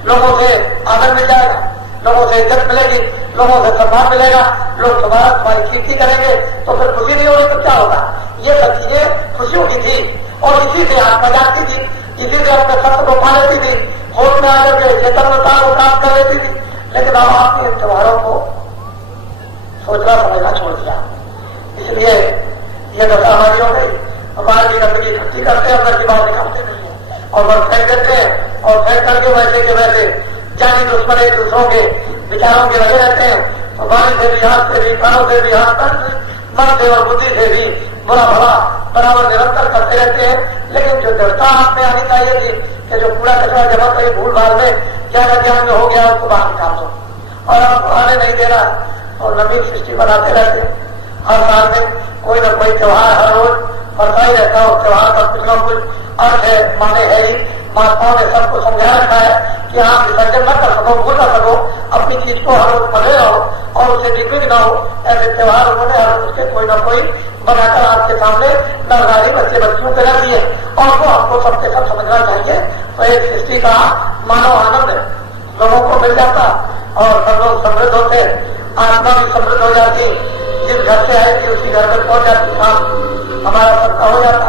लोगों से आदर मिल जाएगा, लोगों से इज्जत मिलेगी, लोगों से सम्मान मिलेगा, लोग तुम्हारी कीर्ति करेंगे। तो फिर खुशी नहीं होगी तो क्या होगा। ये सब चीजें खुशियों की थी और इसी से आत्मा जागती थी, इसी से अपने सत्य को पा लेती थी, होश में आकर के चेतनता को प्राप्त कर लेती थी। लेकिन अब आपने इन त्योहारों को सोचना समझना छोड़ दिया, इसलिए ये दशा हमारी हो गई। हमारे की गंदगी इकट्ठी करते हैं, अंदर की बात निकालते नहीं है और बस फेंक देते हैं, और फेंक करके वैसे के वैसे जानी दुश्मन एक दूसरों के विचारों के लगे रहते हैं। तो वाणी से भी, हाथ से भी, कानों से भी, हाथ पैर से, मन से और बुद्धि से भी बुरा भला बराबर निरंतर करते रहते हैं। लेकिन जो दृढ़ता हाथ में आनी चाहिए थी कि जो कूड़ा कचरा जमा करे भूल भाल में क्या ज्ञान में हो गया उसको बाहर निकाल दो, और अब आने नहीं दे रहा। और नवीन सृष्टि बनाते रहते हैं। हर साल में कोई न कोई त्योहार हर रोज बढ़ता ही रहता है। उस त्योहार का कुछ न कुछ अर्थ है, माने है ही। महात्माओं ने सबको समझा रखा है कि आप विसर्जन न कर सको, भूल न सको, अपनी चीज को हर रोज पढ़े रहो और उससे दिग्विजय न हो। ऐसे त्योहार उन्होंने हर रोज के कोई न कोई बनाकर आपके सामने नरनारी बच्चे बच्चियों के रख दिए, और वो हमको सबके सब समझना चाहिए। तो एक सृष्टि का मानव आनंद लोगों को मिल जाता और सब लोग समृद्ध होते, आत्मा भी समृद्ध हो जाती। जिस घर से आए थी उसी घर में पहुंच जाती, काम हमारा सबका हो जाता।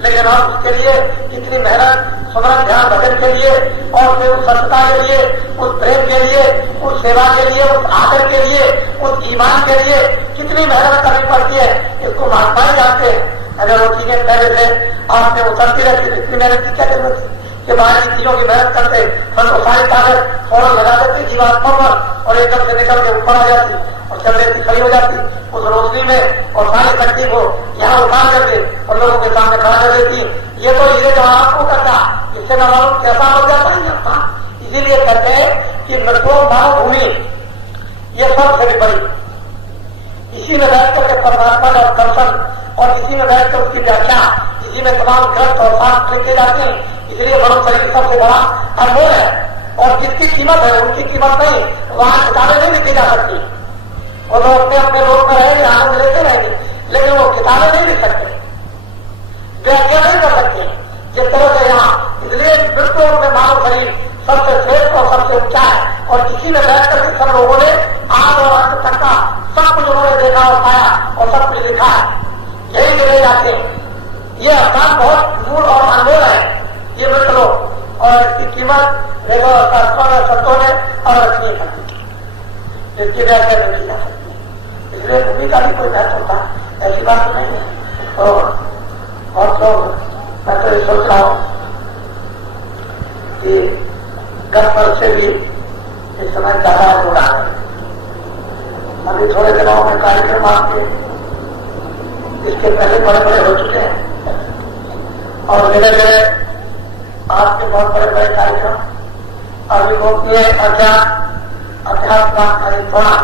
लेकिन हम उसके लिए कितनी मेहनत, सुमरन, ध्यान, भजन के लिए, और फिर उस सत्यता के लिए, उस प्रेम के लिए, उस सेवा के लिए, उस आदर के लिए, उस ईमान के लिए कितनी मेहनत करनी पड़ती है, इसको महात्मा ही जानते हैं। अगर वो चीजें पहले से आपने उतरती रहती तो इतनी मेहनत की क्या जरूरत थी कि बाहरी चीजों की मेहनत करते, पर तो सारी कागज फौरन लगा देते जीवात्मा पर, और एकदम से निकल के ऊपर आ जाती और चल देती, खड़ी हो जाती उस रोशनी में, और सारी शक्ति को यहाँ उठार करके और लोगों के सामने खड़ा कर देती। ये तो इसे जवाब को करता, इससे न मालूम कैसा हो जाता ही जाता। इसीलिए कहते हैं कि मृत्यु मानव भूमि ये सबसे भी बड़ी, इसी में बैठ करके परमात्मा का दर्शन और इसी में बैठ कर उसकी व्याख्या, इसी में तमाम ग्रंथ और शास्त्र लिखे जाते हैं। इसलिए मानव शरीर सबसे बड़ा अनमोल है, और जिसकी कीमत है उनकी कीमत नहीं, वहां किताबें नहीं लिखी जा सकती। वो लोग अपने अपने लोग में रहेंगे, आनंद लेते रहेंगे, लेकिन वो किताबें नहीं लिख सकते, व्याख्या नहीं कर सकते जिस तरह से यहाँ। इसलिए बिल्कुल में मानव शरीर सबसे श्रेष्ठ और सबसे ऊंचा है, और इसी में बैठ कर सब लोगों ने आज और अंत तक का सब कुछ उन्होंने देखा और पाया और सब कुछ लिखा है, यही जो ले जाते हैं। ये स्थान बहुत मूल और अनमोल है, ये मृत लोग, और इसकी कीमत देखो शास्त्रों ने, संतों ने और रखनी कर दी, इसकी व्याख्या नहीं की जा सकती। इसलिए भूमि का भी कोई महत्व होता है, ऐसी बात नहीं है। तो बहुत लोग, मैं तो ये सोच रहा हूं कि 10 वर्ष से भी इस समय ज्यादा हो रहा है। अभी थोड़े दिनों में कार्यक्रम आपके इसके पहले बड़े बड़े हो चुके हैं, और धीरे धीरे आपके बहुत बड़े बड़े कार्यक्रम अभी गोपनीय अध्यात्म थोड़ा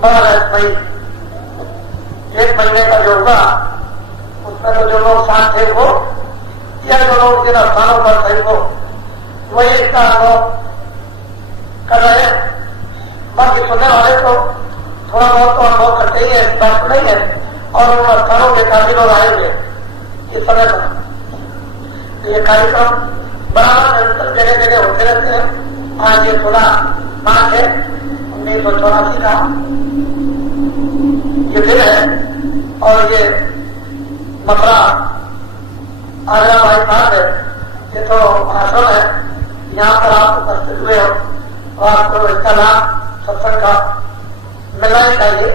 बड़ा रहस्यमयी 1 महीने का जो होगा उसमें तो जो लोग साथ थे वो, या जो लोग जिन स्थानों पर थे वो, वही इसका अनुभव कर रहे हैं। बाकी सुनने वाले तो थोड़ा बहुत तो अनुभव करते ही है, इस बात नहीं है। और उन स्थानों के काफी लोग आए हुए इस समय पर। ये कार्यक्रम बराबर निरंतर जगह जगह होते रहते हैं। आज ये थोड़ा मार्च है 1984 का ये दिन है, और ये मथुरा आगरा बाईपास है, ये तो आश्रम है। यहाँ पर आप उपस्थित हुए हो और आपको इसका लाभ सत्संग का मिलना ही चाहिए,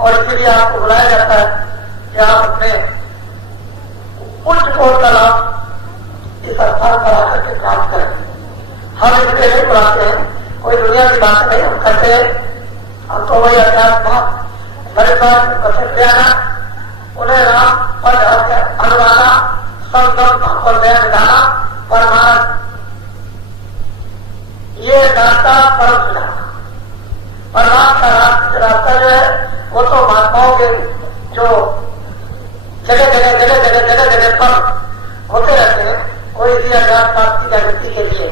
और इसीलिए आपको बुलाया जाता है कि आप अपने उच्च कोट का लाभ इस स्थान पर आकर के प्राप्त करें। हम इसलिए नहीं बुलाते हैं, कोई दुनिया की बात नहीं हम करते हैं। हम तो वही अध्यात्म मेरे पास प्रसिद्ध आना, उन्हें राम पद अनुराधा संतम और दया निधाना परमानंद, ये रास्ता परम सुना। परमात्मा का रास्ता जो है वो तो महात्माओं के जो जगह जगह जगह जगह जगह जगह पर होते रहते हैं, कोई इसी अज्ञात प्राप्ति जागृति के लिए,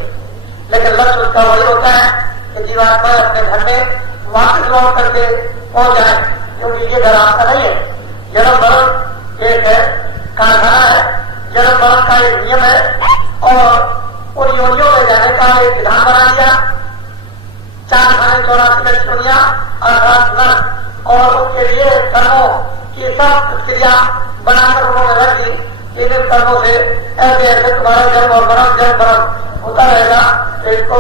लेकिन लक्ष्य उसका वही होता है कि जीवात्मा अपने घर में वापस लौट करके पहुंच जाए, क्योंकि ये घर आपका नहीं है। जन्म मरण एक है, कारखाना है, जन्म मरण का एक नियम है, और उन योनियों में जाने का एक विधान बना दिया। 484 लक्ष्मणिया अर्थात नर्स, और उसके लिए कर्मों की सब क्रिया बनाकर उन्होंने रख दी। इन कर्मों से ऐसे ऐसे तुम्हारा जन्म और मरण होता रहेगा। इसको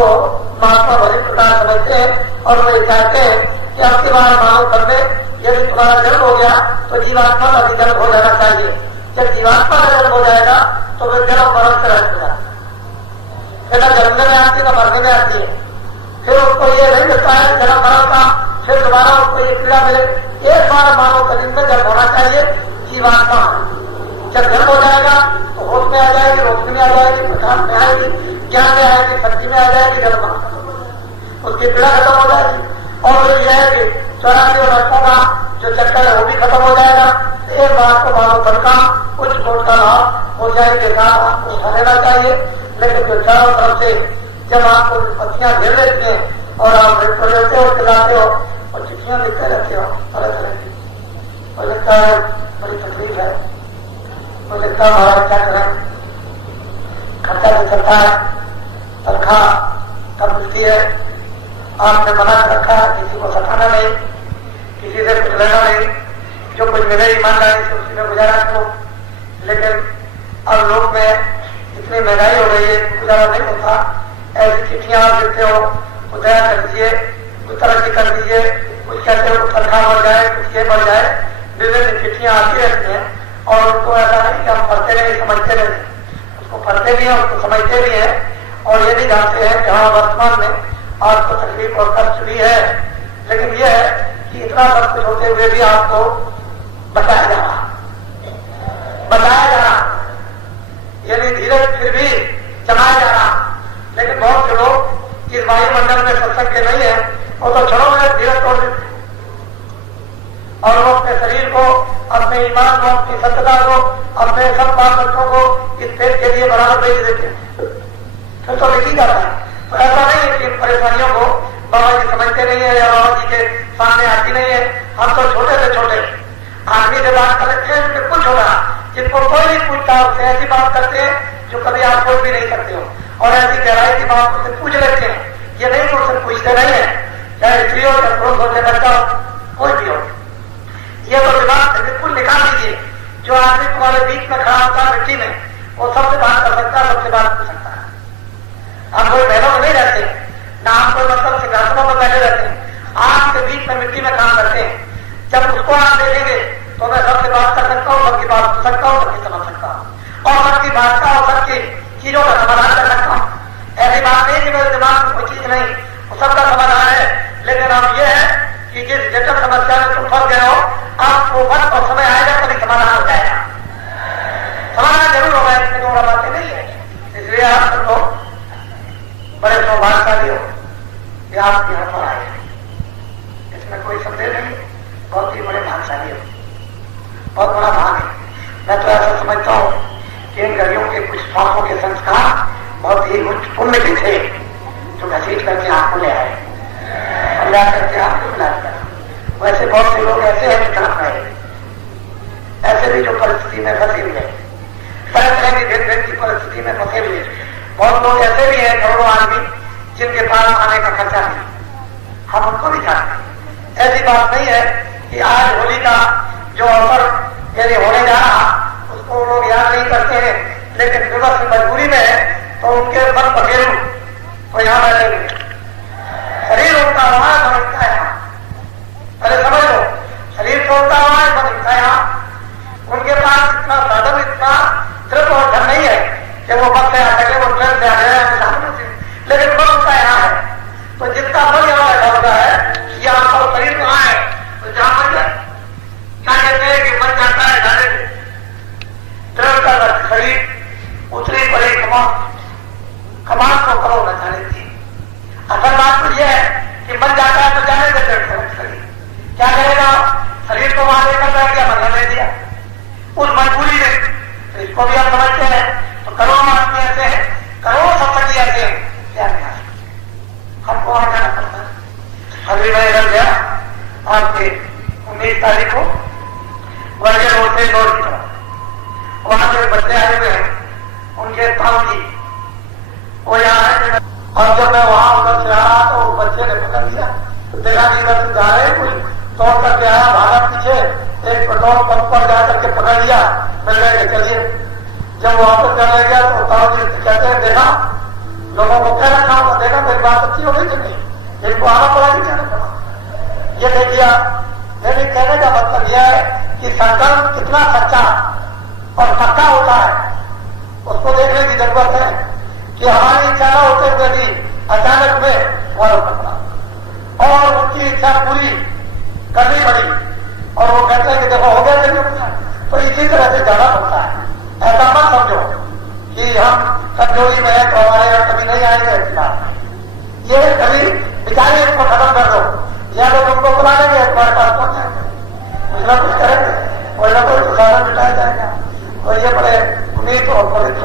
महात्मा भरी प्रकार समझते हैं, और वो चाहते हैं कि अब बार मानव करने यदि तुम्हारा जन्म हो गया तो जीवात्मा का भी जन्म हो जाना चाहिए। जब जीवात्मा का जन्म हो जाएगा तो फिर जन्म मरण से रह जाएगा, फिर न जन्मने में आती न मरने में आती है। फिर उसको ये नहीं मिलता है जन्म मरण का फिर दोबारा उसको ये पीड़ा मिले। एक बार मानव शरीर में जब होना चाहिए जीवात्मा, जब जन्म हो जाएगा तो होश में आ जाएगी, रोशनी में आ जाएगी, प्रकाश में आएगी, ज्ञान में आएगी, शक्ति में आ जाएगी, जन्म उसकी पीड़ा खत्म हो जाएगी। और फिर यह है कि 84 वर्षों का जो चक्कर है वो भी खत्म हो जाएगा। एक बार को मानव धन का उच्च कोट का लाभ हो जाएगी, आपको उठा लेना चाहिए। लेकिन जो चारों तरफ से जब आपको विपत्तियां घेर लेती हैं और आप लेते हो, चिल्लाते हो और चिट्ठियां लिखते रहते हो तरह तरह की, और लिखता है बड़ी तकलीफ है, वो लिखता है महाराज क्या करें, खर्चा भी चलता है, तनख्वाह कब मिलती है, आपने मना कर रखा है किसी को सताना नहीं, किसी से कुछ लेना नहीं, जो कुछ मिले ईमानदारी से उसी में गुजारा करो। लेकिन अब लोग में इतनी महंगाई हो गई है, गुजारा नहीं होता। ऐसी चिट्ठियां आप लिखते हो, कुछ दया कर दीजिए, कुछ तरक्की कर दीजिए, कुछ कहते हो तनख्वाह बढ़ जाए, कुछ ये बढ़ जाए, विभिन्न चिट्ठियां आती रहती हैं। और उनको ऐसा नहीं कि हम पढ़ते नहीं, समझते नहीं, उसको पढ़ते भी हैं, उसको समझते भी हैं, और ये भी जानते हैं कि हाँ वर्तमान में आपको तकलीफ और कष्ट भी है, लेकिन यह है कि इतना सब कुछ होते हुए भी आपको बताया जा रहा, यानी धीरज फिर भी जमाया जा रहा। लेकिन बहुत से लोग इस वायुमंडल में सत्संग के नहीं है, वो तो छोड़ो में धीरज तोड़ देते और वो अपने शरीर को, अपने ईमान को, अपनी सत्यता को, अपने सब बाल बच्चों को इस पेट के लिए बराबर भेज देते हैं, फिर तो लिखी जाता है। तो ऐसा नहीं है कि इन परेशानियों को बाबा जी समझते नहीं है या बाबा जी के सामने आती नहीं है। हम तो छोटे से छोटे आदमी से बात कर लेते हैं, बिल्कुल छोटा, जिनको कोई नहीं पूछता, उससे ऐसी बात करते हैं जो कभी आप कोई भी नहीं करते हो, और ऐसी गहराई की बात उससे पूछ लेते हैं। ये नहीं कि उससे पूछते नहीं है, चाहे स्त्री हो या पुरुष हो, चाहे बच्चा हो, कोई भी हो। ये तो दिमाग से बिल्कुल निकाल दीजिए। जो आदमी तुम्हारे बीच में खड़ा होता है मिट्टी में, वो सबसे बात कर सकता है, सबसे बात पूछ सकता है। हम कोई महलों में नहीं रहते, ना हम कोई मतलब सिंहासनों में बैठे रहते हैं, आपके बीच में मिट्टी में काम करते हैं। जब उसको आप देखेंगे तो मैं सबसे बात कर सकता हूँ, सबकी बात पूछ सकता हूँ, सबकी समझ सकता हूँ, और सबकी बात का और सबकी चीजों का समाधान कर सकता हूँ। ऐसी बात नहीं कि मेरे दिमाग में कोई चीज नहीं, वो सबका समाधान है। लेकिन अब यह है कि जिस जटिल समस्या में तुम फंस गए हो, आपको वक्त और समय आएगा तभी समाधान हो जाएगा। समाधान जरूर होगा, इसमें दो बातें नहीं है। इसलिए आप सब लोग बड़े सौभाग्यशाली हो कि आप यहाँ पर आए, इसमें कोई संदेह नहीं। बहुत ही बड़े भाग्यशाली हो, बहुत बड़ा भाग है। मैं तो ऐसा समझता हूँ कि इन घड़ियों के कुछ श्वासों के संस्कार बहुत ही उच्च पुण्य के थे, जो घसीट करके आपको ले आए, समझा करके आपको मिला दिया। वैसे बहुत से लोग ऐसे हैं जो तरफ रहे, ऐसे भी जो परिस्थिति में फंसे हुए, तरह तरह की भेद भेद की परिस्थिति में फंसे हुए। बहुत लोग ऐसे भी हैं, करोड़ों आदमी, जिनके पास आने का खर्चा नहीं, हम उनको भी जानते हैं। ऐसी बात नहीं है कि आज होली का जो अवसर यदि होने जा रहा उसको लोग याद नहीं करते हैं, लेकिन विवश मजबूरी में है तो उनके मन पखेरू तो यहाँ बैठे हुए, शरीर उनका वहां है, मन उनका यहाँ। पहले समझ लो, शरीर तो उनका वहां है, मन उनका यहाँ। उनके पास इतना साधन, इतना तृप्त और धन नहीं है कि वो बस से आ सके, वो ट्रेन से आ गए, लेकिन मन उनका यहाँ है। तो जितना मन यहाँ बैठा होता है, ये आपका शरीर वहां है, तो जहां मन जाए, क्या कहते हैं कि मन जाता है जाने से दृढ़ का शरीर उतरी पड़े कमान को करो न जाने दी। असल बात तो यह है कि मन जाता है तो जाने देते शरीर क्या करेगा, शरीर को वहां लेकर बैठ गया, मन ले दिया उस मजबूरी में। तो इसको भी हम समझते हैं। तो करोड़ों आदमी ऐसे हैं, करोड़ों सत्संगी ऐसे हैं, क्या नहीं आ सकते, हमको वहां जाना पड़ता है। अगली मैं इधर गया आपके 19 तारीख को वर्गे रोड से इंदौर की तरफ, वहां से बच्चे आए हुए हैं, उनके ताऊ जी वो यहाँ है। और जब मैं वहां उधर से आ रहा तो बच्चे ने पकड़ लिया, देखा कि इधर से जा रहे कुछ तोड़ करके आया, भागा पीछे, एक पेट्रोल पंप पर जाकर के पकड़ लिया, मिल गए चलिए। जब वो वापस करने गया तो ताऊ जी कहते हैं देखा लोगों को कह रखा होगा, देखा मेरी बात अच्छी हो गई कि नहीं, इनको आना पड़ा कि जाना पड़ा। ये देखिए मेरे कहने का मतलब यह है कि संकल्प कितना सच्चा और पक्का होता है, उसको देखने की जरूरत है कि हमारी इच्छा न होते हुए भी अचानक में वह पकड़ा। और उनकी इच्छा पूरी करनी पड़ी और वो कहते हैं कि देखो हो गया देखो। तो इसी तरह से जाना पड़ता है। ऐसा मत समझो कि हम कमजोरी में है तो हमारे यहाँ कभी नहीं आएंगे। ऐसी बात ये कभी बेचारे इसको खत्म कर दो या लोग उनको बुला लेंगे तुम्हारे पास पहुंच जाएंगे, कुछ ना कुछ करेंगे, कोई ना कोई साधन बिठाया जाएगा। और ये बड़े पुनीत और पवित्र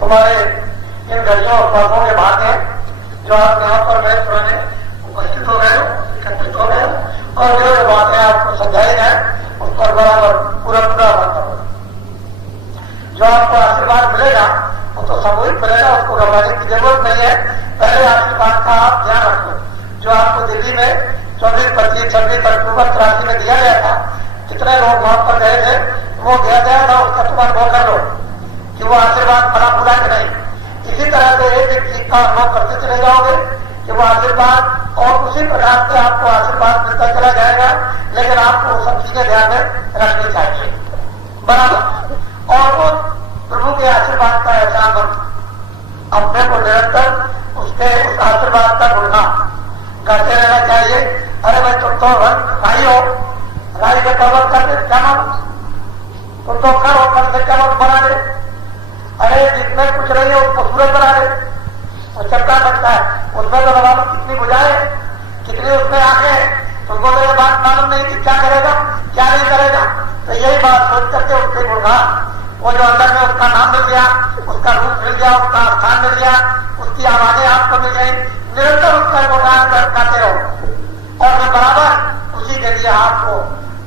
तुम्हारे इन घड़ियों और पापों के भाग्य जो आप यहाँ पर गए पुराने उपस्थित हो गए, एकत्रित हो गए और जो बातें आपको समझाई जाए उस पर बराबर पूरा अमल करो। जो आपको आशीर्वाद मिलेगा वो तो सामूहिक मिलेगा, उसको घबराने की जरूरत नहीं है। पहले आशीर्वाद का आप ध्यान रखो। जो आपको दिल्ली में 24, 25, 26 अक्टूबर 83 में दिया गया था, कितने लोग वहां पर गए थे, वो दिया गया था, उसका तुम अनुभव कर लो कि वो आशीर्वाद फला फूला कि नहीं। इसी तरह से एक एक चीज का अनुभव करते चले जाओगे कि वो आशीर्वाद और उसी प्रकार से आपको आशीर्वाद मिलता चला जाएगा। लेकिन आपको सब चीजें ध्यान में रखनी चाहिए बराबर। और वो प्रभु के आशीर्वाद का एहसान अपने को निरंतर उसके उस आशीर्वाद का गुणगान करते रहना चाहिए। अरे भाई तुम तो भाई हो, राई के पर्वत करते क्या मानो, तुम तो कर हो कर से क्या मानो बना दे। अरे जिसमें कुछ नहीं है उसको सूरज बना दे, वो चलता सकता है। उसमें तो मालूम कितनी बुझाए, कितनी उसमें आंखें, तुमको तो ये बात मालूम नहीं कि क्या करेगा क्या नहीं करेगा। तो यही बात सोच करके उसके गुणगान, वो जो अंदर में उसका नाम मिल गया, उसका रूप मिल गया, उसका स्थान मिल गया, उसकी आवाजें आपको मिल गई, निरंतर उसका गुणगान गाते रहो। और मैं बराबर उसी के लिए आपको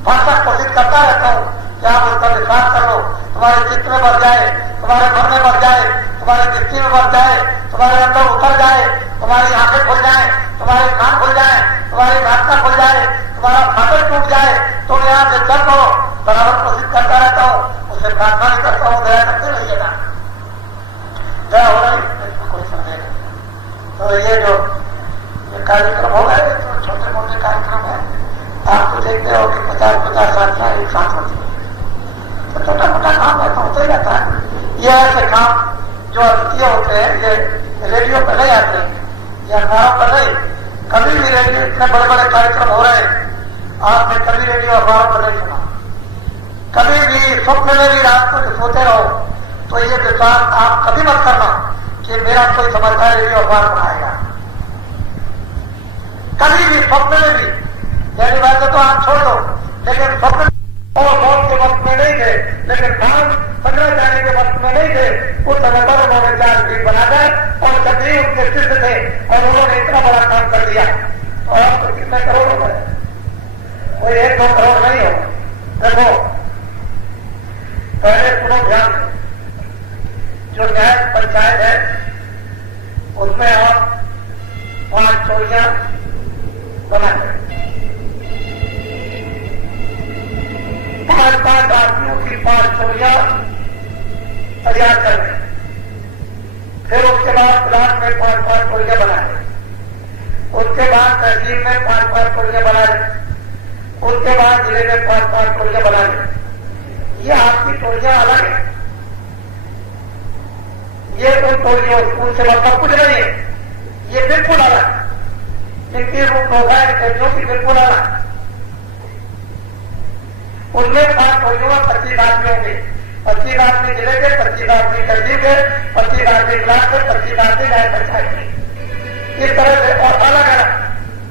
भरसक कोशिश करता रहता हूँ कि आप उस पर विश्वास कर लो, तुम्हारे चित्त में बढ़ जाए, तुम्हारे मन में बढ़ जाए, तुम्हारे दृष्टि में बढ़ जाए, तुम्हारे अंदर उतर जाए, तुम्हारी आंखें खुल जाए, तुम्हारे कान खुल जाए, तुम्हारी रास्ता खुल जाए, तुम्हारा फाटक टूट जाए। तो मैं यहाँ चल दो, बराबर कोशिश करता रहता हूँ, उससे प्रार्थना भी करता हूँ, दया करते रहिएगा। दया हो रही कोई समझेगा। तो ये जो कार्यक्रम हो गए तो छोटे मोटे कार्यक्रम है, आप तो देखते हो कि 50-50 साथियां एक साथ होती है, तो छोटा मोटा काम ऐसा होता ही रहता है। ये ऐसे काम जो अद्वितीय होते हैं, ये रेडियो पर नहीं आते या अखबारों पर नहीं। कभी भी रेडियो, इतने बड़े बड़े कार्यक्रम हो रहे हैं, आपने कभी रेडियो अखबारों पर नहीं सुना। कभी भी स्वप्न में भी रात को सोते रहो तो ये विश्वास आप कभी मत करना कि मेरा कोई समाचार रेडियो अखबार पर आएगा। कभी भी स्वप्न में भी, यानी बात तो आप छोड़ दो, लेकिन स्वप्न और मौत के वक्त में नहीं थे, लेकिन धान संग्रह जाने के वक्त में नहीं थे। उस समय पर उन्होंने 4 फीट बनाकर और सभी उनके सिद्ध थे और उन्होंने इतना बड़ा काम कर दिया। और अब तो कितने करोड़ हो गए, कोई 1-2 करोड़ नहीं हो। देखो पहले सुनो ध्यान से, जो न्याय पंचायत है उसमें आप 5 चोरियां बनाते, 5-5 आदमियों की 5 चोरियां तैयार कर लें। फिर उसके बाद ब्लॉक में 5-5 चोरियां बनाए, उसके बाद तहसील में 5-5 चोरियां बना लें, उसके बाद जिले में 5-5 चोरियां बना लें। ये आपकी टोलियां अलग है, ये उन टोलियों उनसे मतलब कुछ नहीं है, ये बिल्कुल अलग। इनकी रूप होगा टोलियों की बिल्कुल अलग। उनमें 5 टोलियों में 25 आदमी होंगे, 25 आदमी जिले के, 25 आदमी तहसील के, 25 आदमी ब्लॉक के, 25 आदमी न्याय पंचायत के। इस तरह से और अलग अलग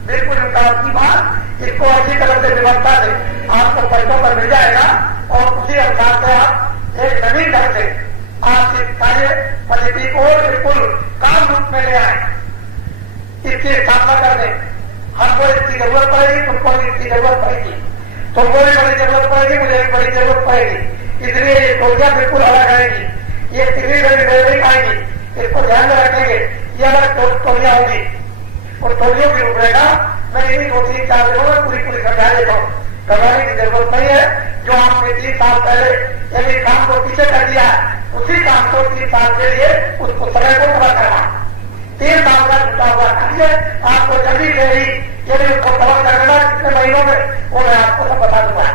बिल्कुल इनका आपकी बात, इसको अच्छी तरह से व्यवस्था से आपको पैसों पर मिल जाएगा और उसी अनुसार से आप एक नवीन ढंग से आप इस कार्य पद्धति को बिल्कुल काम रूप में ले आए, इसकी स्थापना कर दें। हमको इसकी जरूरत पड़ेगी, तुमको इसकी जरूरत पड़ेगी, तुमको भी बड़ी जरूरत पड़ेगी, मुझे भी बड़ी जरूरत पड़ेगी। इसलिए ये टोलियां बिल्कुल अलग आएगी, ये तिगड़ी नहीं आएगी, इसको ध्यान में रखेंगे। ये अलग टोलियां होगी और टोलियों की रूपरेखा मैं इन्हीं 2-3-4 दिनों में पूरी समझा देता हूँ। घबराने की जरूरत नहीं है। जो आपने 3 साल पहले यदि काम को पीछे कर दिया, उसी काम को 3 साल के लिए उसको समय को पूरा करना। 3 साल का छुट्टा हुआ कार्य आपको जल्दी से ही यदि उसको कवर कर देना कितने महीनों में, वो मैं आपको सब बता दूंगा।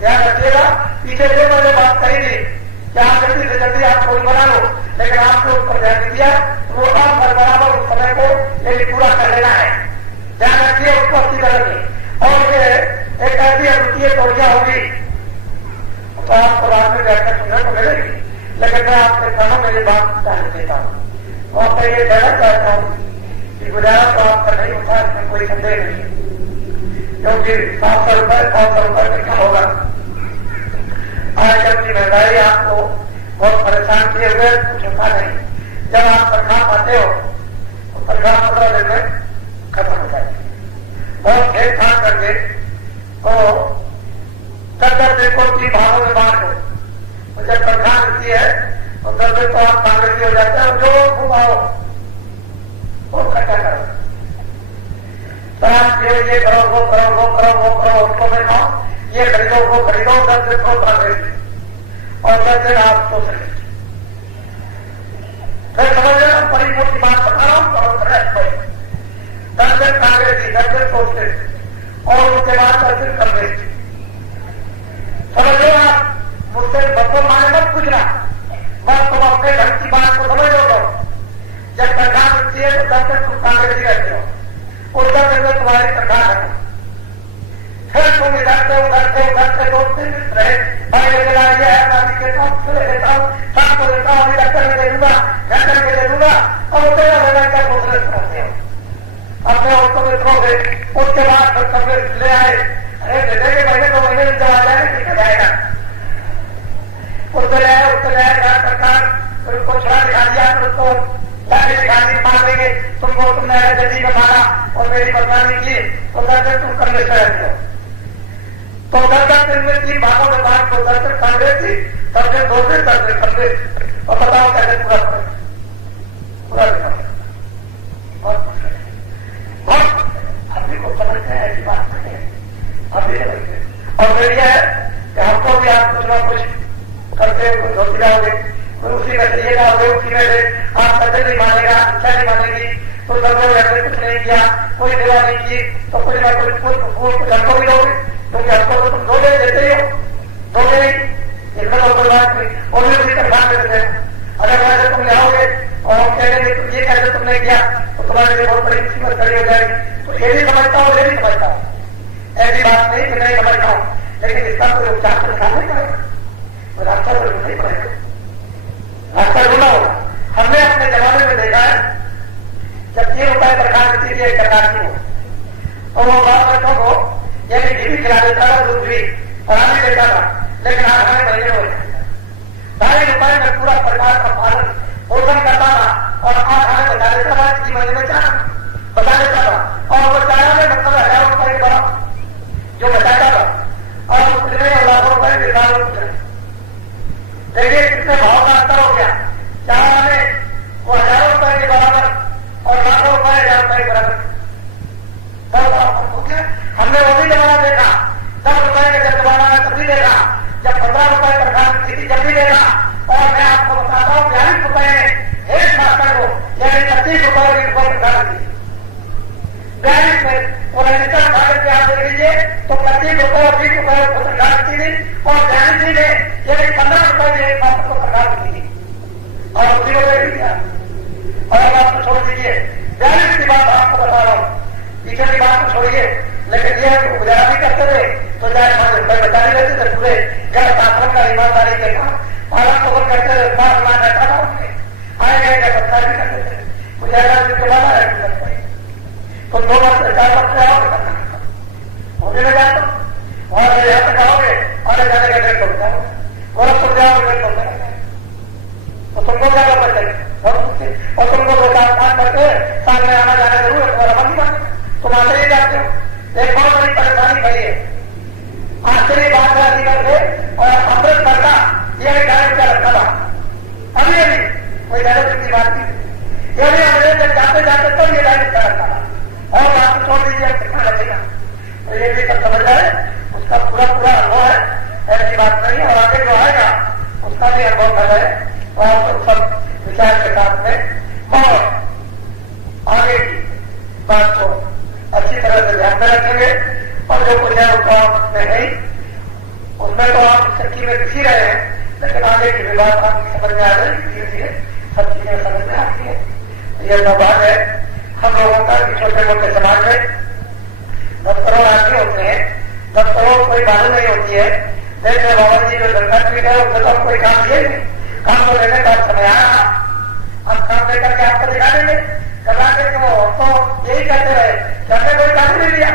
ध्यान रखिएगा। पीछे जो मैंने बात कही थी कि आप जल्दी से जल्दी आप कोई बना लो, लेकिन आपने उस पर ध्यान दिया, वो काम बराबर उस समय को यदि पूरा कर लेना है। ध्यान रखिए, उसको कहना मेरी बात जान देता हूँ और मैं ये कहना चाहता हूँ कि गुजारा तो आपका नहीं होता, इसमें कोई संदेह नहीं है, क्योंकि 700 रुपये 500 रुपये में क्या होगा। आजकल की महंगाई आपको बहुत परेशान किए हुए, कुछ होता नहीं। जब आप तनख्वाह पाते हो तो तनख्वाह 15 दिन में खत्म हो जाती है। बहुत खेल खान करके तो 10-10 दिन को 3 भागों में बांट दो, तो जब तनख्वाह मिलती है तो 10 दिन तो आप कांग्रेसी हो जाते हैं। जो घुमाओ वो खर्चा करो, तो आप ये करो वो करो वो करो वो करो, उसको में खाओ, ये खरीदो वो खरीदो, 10 दिन को कांग्रेसी और 10 दिन आप सोच रहे। फिर समझ रहे बड़ी मोटी बात बता रहा हूं, और 10 दिन कांग्रेसी 10 दिन सोचते और उसके बाद 10 दिन कांग्रेसी। समझ लो आप, मुझसे बच्चों माने मत पूछना, बस तुम अपने ढंग की बात को समझ लो। जब तनख्वाह मिलती है तो 10 दिन तुम कांग्रेसी रहते हो, उस 10 दिन में तुम्हारी तनख्वाह है। फिर तुम इधर से 2 दिन रहे, भाई ये है गाड़ी के साथ लेता हूँ, साथ को लेता हूँ, अभी डॉक्टर में दे दूंगा, मैं करके दे दूंगा, और तेरा लेना क्या दूसरे समझते हो अपने उसको मित्रों से। उसके बाद फिर तबियत ले आए, अरे दे के महीने 2 महीने जब आ जाएगा ठीक है जाएगा, उससे ले आए सरकार, फिर उसको छुड़ा दिखा दिया, फिर उसको लाठी दिखा दी, मार देंगे तुमको, तुमने अगर जल्दी में मारा और मेरी बदनामी की तो 10 दिन तुम करने से रहते हो। तो 10 दिन में 3 भागों में बांट को 10 दिन कांग्रेसी, 10 दिन 2 दिन 10 दिन कांग्रेसी, और बताओ कैसे पूरा पूरा बहुत अभी को समझते हैं, ऐसी बात नहीं है, अभी समझते हैं। और फिर यह है कि हमको भी आप कुछ ना कुछ करते हुए धोती जाओगे, उसी में से ये जाओगे, उसी में से आप कैसे नहीं मानेगा, अच्छा नहीं मानेगी, तो सब लोग ऐसे कुछ नहीं किया, कोई सेवा नहीं की, तो कुछ ना कुछ हमको भी दोगे, क्योंकि हमको तो तुम दोगे देते ही हो, दोगे ही, इसमें तो कोई बात नहीं, और भी उसी तनख्वाह में देते हो। अगर वैसे तुम जाओगे और कहेंगे तुम ये कैसे तुमने किया तो तुम्हारे लिए बहुत बड़ी मुसीबत खड़ी हो जाएगी। तो ये भी समझता हूँ, ये भी समझता हूँ, ऐसी बात नहीं कि नहीं समझता हूँ, लेकिन इसका कोई उपचार तो निकालना पड़ेगा, रास्ता तो नहीं पड़ेगा, रास्ता ढूंढना होगा। हमने अपने जमाने में देखा है, जब 3 रुपए तनख्वाह मिलती थी एक सरकार की हो, तो वो बाप बच्चों को यानी घी भी खिला देता था, दूध भी पढ़ा भी देता था, लेकिन आज हमें महीने हो जाए 2.5 रुपए में पूरा परिवार का पालन पोषण करता था, और आज हमें बता देता था कि महीने में 4 बता देता था, और वो 4 में मतलब 1000 रुपए बड़ा जो बचाता था, और कुछ नहीं लाखों रुपए निकाल रहे। देखिए कितने भाव का अंतर हो गया, 4 में वो 1000 रुपए के बराबर और लाखों रुपए 1000 रुपए के बराबर हो गया। हमने वो भी जमाना देखा, 10 रुपए के जमाना में तभी देखा, जब 15 रुपए तनख्वाह मिलती थी जब भी देखा। और मैं आपको बताता हूँ 42 रुपए एक मास्टर को यानी 25 रुपए की रुपए तनख्वाह मिलती 42 में, और रजिस्टर उठा करके आप देख लीजिए तो 25 रुपए और 20 रुपए को तनख्वाह मिलती थी, और 42 में यानी 15 रुपए की एक मास्टर को तनख्वाह मिलती थी, और उसी को देख लिया। और आप तो छोड़ दीजिए, 42 की बात आपको बता रहा हूँ, पीछे की बात तो छोड़िए, लेकिन यह गुजारा भी करते थे तो 4-5 रुपए बचा ही लेते थे, पूरे घर शासन का ईमानदारी के काम पालन पोषण करते थे, बैठा था उनके आए गए का बच्चा भी करते थे, गुजारा भी चलाना है तो 2 वर्ष 4 वर्ष से आओगे होने में जाता और यहाँ तक आओगे, आने जाने का डेढ़ पड़ता है, गोरखपुर जाओगे डेढ़ पड़ता है, तो तुमको क्या करना चाहिए, और तुमको 2-4 काम करके सामने आना जाना जरूर है, तुम्हारा मन नहीं तुम आते ही जाते हो। एक बहुत बड़ी परेशानी खड़ी है, आश्चर्य बात है अधिकार से, और अमृत करता यह गाड़ी का रखा था, अभी कोई डायरेक्ट की बात नहीं, यदि अंग्रेज जाते जाते तो ये डायरेक्ट का रखा था, और बात छोड़ दीजिए कितना लगेगा, तो ये भी सब समझ रहे, उसका पूरा अनुभव है, ऐसी बात नहीं है, और आगे जो आएगा उसका भी अनुभव कर रहे हैं, और तो सब विचार के साथ में और आगे की बात को अच्छी तरह से ध्यान में रखेंगे, और जो कुछ है उसको आप में नहीं, उसमें तो आप सच्ची में किसी रहे हैं, लेकिन आगे की भी बात आपकी समझ में आ रही है, धीरे धीरे सब चीजें समझ में आती है। यह सौभाग्य है हम लोगों का कि छोटे मोटे समाज में 10 करोड़ आदमी होते हैं, 10 करोड़ कोई बात नहीं होती है, जैसे बाबा जी जो दरगाह पीठ है उससे तो कोई काम किए नहीं, काम को लेने का समय आया, हम काम लेकर के आपको दिखा देंगे। कला के तो यही कहते रहे कि हमने कोई काम नहीं लिया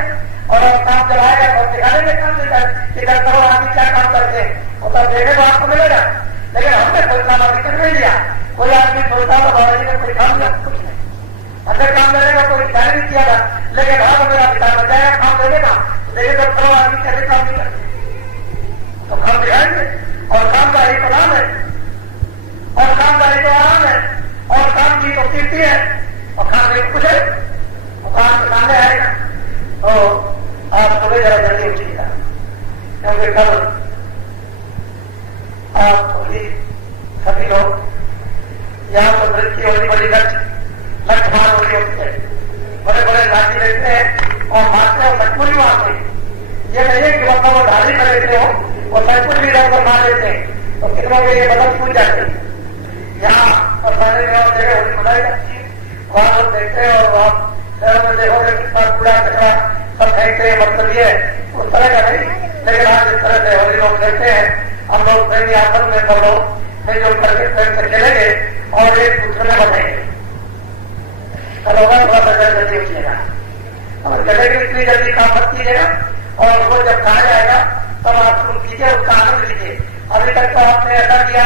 और अब काम चलाएगा तो दिखा देंगे काम लेकर कि करता हो आदमी क्या काम करते हैं, वो तब देने को आपको मिलेगा। लेकिन हमने कोई काम अभी तक नहीं लिया। कोई आदमी सोचता हो बाबा जी ने कोई काम लिया, कुछ नहीं, हमने काम लेने का कोई प्लान नहीं किया था। लेकिन हाँ मेरा पिता बन जाएगा काम लेने का, लेकिन जब करो आदमी कैसे काम नहीं करते तो काम दिखाएंगे। और कामदारी तो नाम है, और कामदारी तो आराम है, और काम की तो कीर्ति है, और काम नहीं कुछ है, वो काम के सामने आएगा। तो आप सुबह जरा जल्दी उठिएगा, क्योंकि कल आप सभी लोग यहाँ पर नृत्य होगी, बड़ी लठमान होगी, होती है, बड़े बड़े लाठी लेते हैं और मारते और सचमुच मारते हैं। ये नहीं है कि मतलब वो ढाली कर लेते हो, वो सचमुच भी डर कर मार लेते हैं, तो कितनों के ये बदल छूट जाते हैं। यहाँ और सारे में और जगह होली मनाई जाती है, वहां लोग देखते हैं और वहां शहर में देखोगे कितना कूड़ा कचरा सब फेंकते हैं, मतलब ये उस तरह का नहीं। लेकिन आज जिस तरह से होली लोग खेलते हैं, हम लोग प्रेमी आसन में सब लोग मिलजुल करके प्रेम से खेलेंगे और एक दूसरे में बधाएंगे। कल होगा थोड़ा सा जल्दी उठिएगा और गले की इतनी जल्दी काम मत कीजिएगा, और वो जब कहा जाएगा तब आप शुरू कीजिए, उसका आनंद लीजिए। अभी तक तो आपने ऐसा किया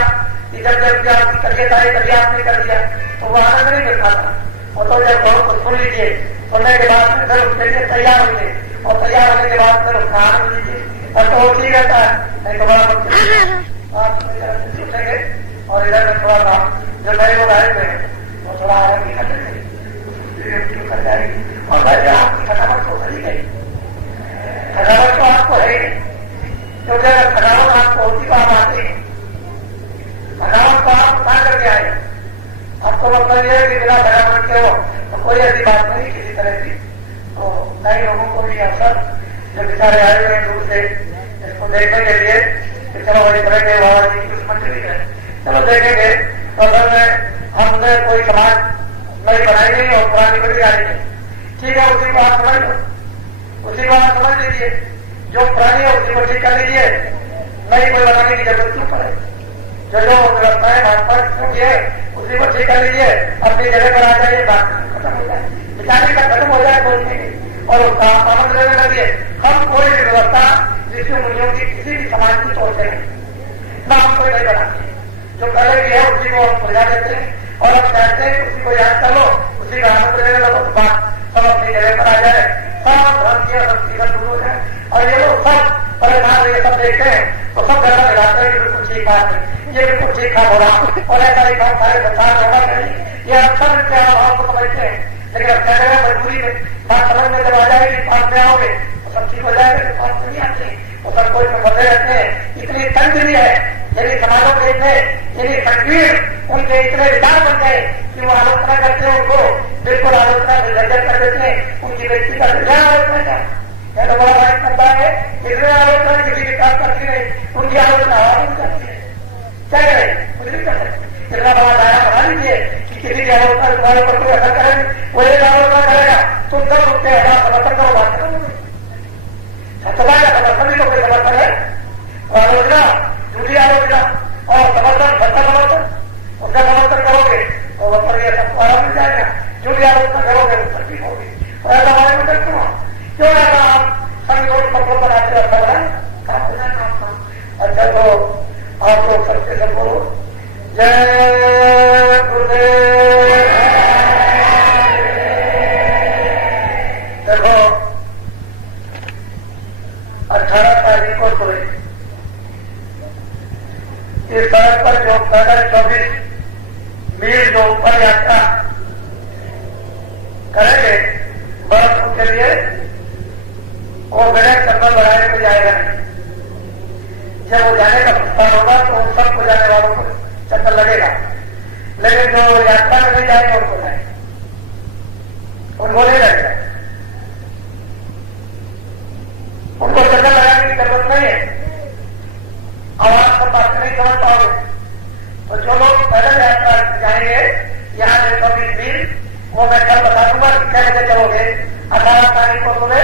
कि जब जब आपकी तबियत आई तभी आपने कर दिया, तो वो आनंद नहीं मिलता था। और तो जब बहुत सुन लीजिए, सुनने के बाद फिर उसके लिए तैयार होंगे, और तैयार होने के बाद फिर उसका आनंद लीजिए, तब तो वो ठीक रहता है। नहीं तो बड़ा मुश्किल आप सोचेंगे। और इधर में थोड़ा सा जो नए लोग आए थे वो थोड़ा आराम भी करते थे, कर जाएगी। और भाई आपकी थकावट तो नहीं गई, थकावट तो आपको है ही, क्योंकि अगर थकावट आपको होती तो आप आते हैं। थकावट तो आप उठा करके आए, आपको मतलब ये है कि बिना थकावट के हो तो कोई ऐसी बात नहीं किसी तरह की। तो कई लोगों को भी अवसर जो बेचारे आए हुए दूर से इसको देखने के लिए कि चलो वही तरह के बाबा जी की मंदिर है, चलो देखेंगे। तो अगर हमने कोई समाज नई बनाई नहीं और पुरानी बड़ी आई नहीं, ठीक है, उसी को आप समझ लो, उसी को आप समझ लीजिए। जो पुरानी है उसी को ठीक कर लीजिए, नई कोई बनाने की जरूरत क्यों पड़े। जो जो व्यवस्थाएं भाजपा की है उसी को ठीक कर लीजिए, अपनी जगह पर आ जाइए, बात खत्म हो जाए, विचार का खत्म हो जाए बोलने की, और उसका आनंद लेने लगिए। हम कोई भी व्यवस्था ऋषि मुनियों की किसी भी समाज की तोड़ते हैं ना, हम कोई नहीं बनाते। जो पहले की है उसी को हम सुलझा देते हैं, और हम चाहते हैं उसी को याद कर लो, उसी का आनंद लेने लगो, तो बात सब अपनी जगह पर आ जाए, सब धर्म की संस्कृत दूर हो जाए। और ये लोग सब परेशान ये सब देखते हैं तो सब गला लगाते हैं कि बिल्कुल ठीक बात है, ये बिल्कुल ठीक ठाक होगा, और ऐसा ही काम सारे संसार होना चाहिए। ये अक्सर के अभाव को समझते हैं, लेकिन अब कहने में मजबूरी में बात समझ में जब आ जाएगी, पास में आओगे तो सब ठीक हो जाएगा। पास में नहीं आते तो सब कोई में फंसे रहते हैं। इतनी तंगी है, यदि समाजों के इतने यदि संकीर्ण उनके इतने विचार बन गए कि वो आलोचना करते हैं, उनको बिल्कुल आलोचना निर्जर कर देते हैं, उनकी व्यक्ति का निर्णय आलोचना क्या है, तो बड़ा भाई करता है, इतने आलोचना किसी की काम करती नहीं, उनकी आलोचना आवाज नहीं करती है, क्या करें, कुछ नहीं कर सकते। इतना बड़ा दायरा बना लीजिए कि किसी की आलोचना तुम्हारे ऊपर कोई असर करें, वो एक आलोचना करेगा, तुम सब उसके हजार समर्थन करो, बात करो, सत्ता का समर्थन भी तो कोई समर्थन है। आलोचना झूठी आलोचना और समर्थन सत्ता समर्थन, उसका समर्थन करोगे तो वह पर यह सबको आराम मिल जाएगा। झूठी आलोचना करोगे तो सब ठीक होगी। और ऐसा हमारे में क्यों क्यों ऐसा आप संयोग पत्रों पर आते रखा है, काम हो जाएगा आपका। अच्छा तो आप लोग सबके सब बोलो जय गुरुदेव। देखो 18 तारीख को सोए इस सड़क पर जो पैदल 24 मील जो ऊपर यात्रा करेंगे बर्फ के लिए, वो गणेश चक्कर बढ़ाने में जाएगा नहीं। जब वो जाने का प्रस्ताव होगा तो उन सबको जाने वालों को चक्कर लगेगा, लेकिन जो यात्रा में नहीं जाएंगे उनको जाएंगे, उनको नहीं लगेगा, उनको चक्कर लगाने की जरूरत नहीं है। आवाज पर बात नहीं समझ पाओगे तो जो लोग पैदल यात्रा जाएंगे यहाँ से 24 मील, वो मैं कल बता दूंगा कि क्या बजे चलोगे 18 तारीख को सुबह,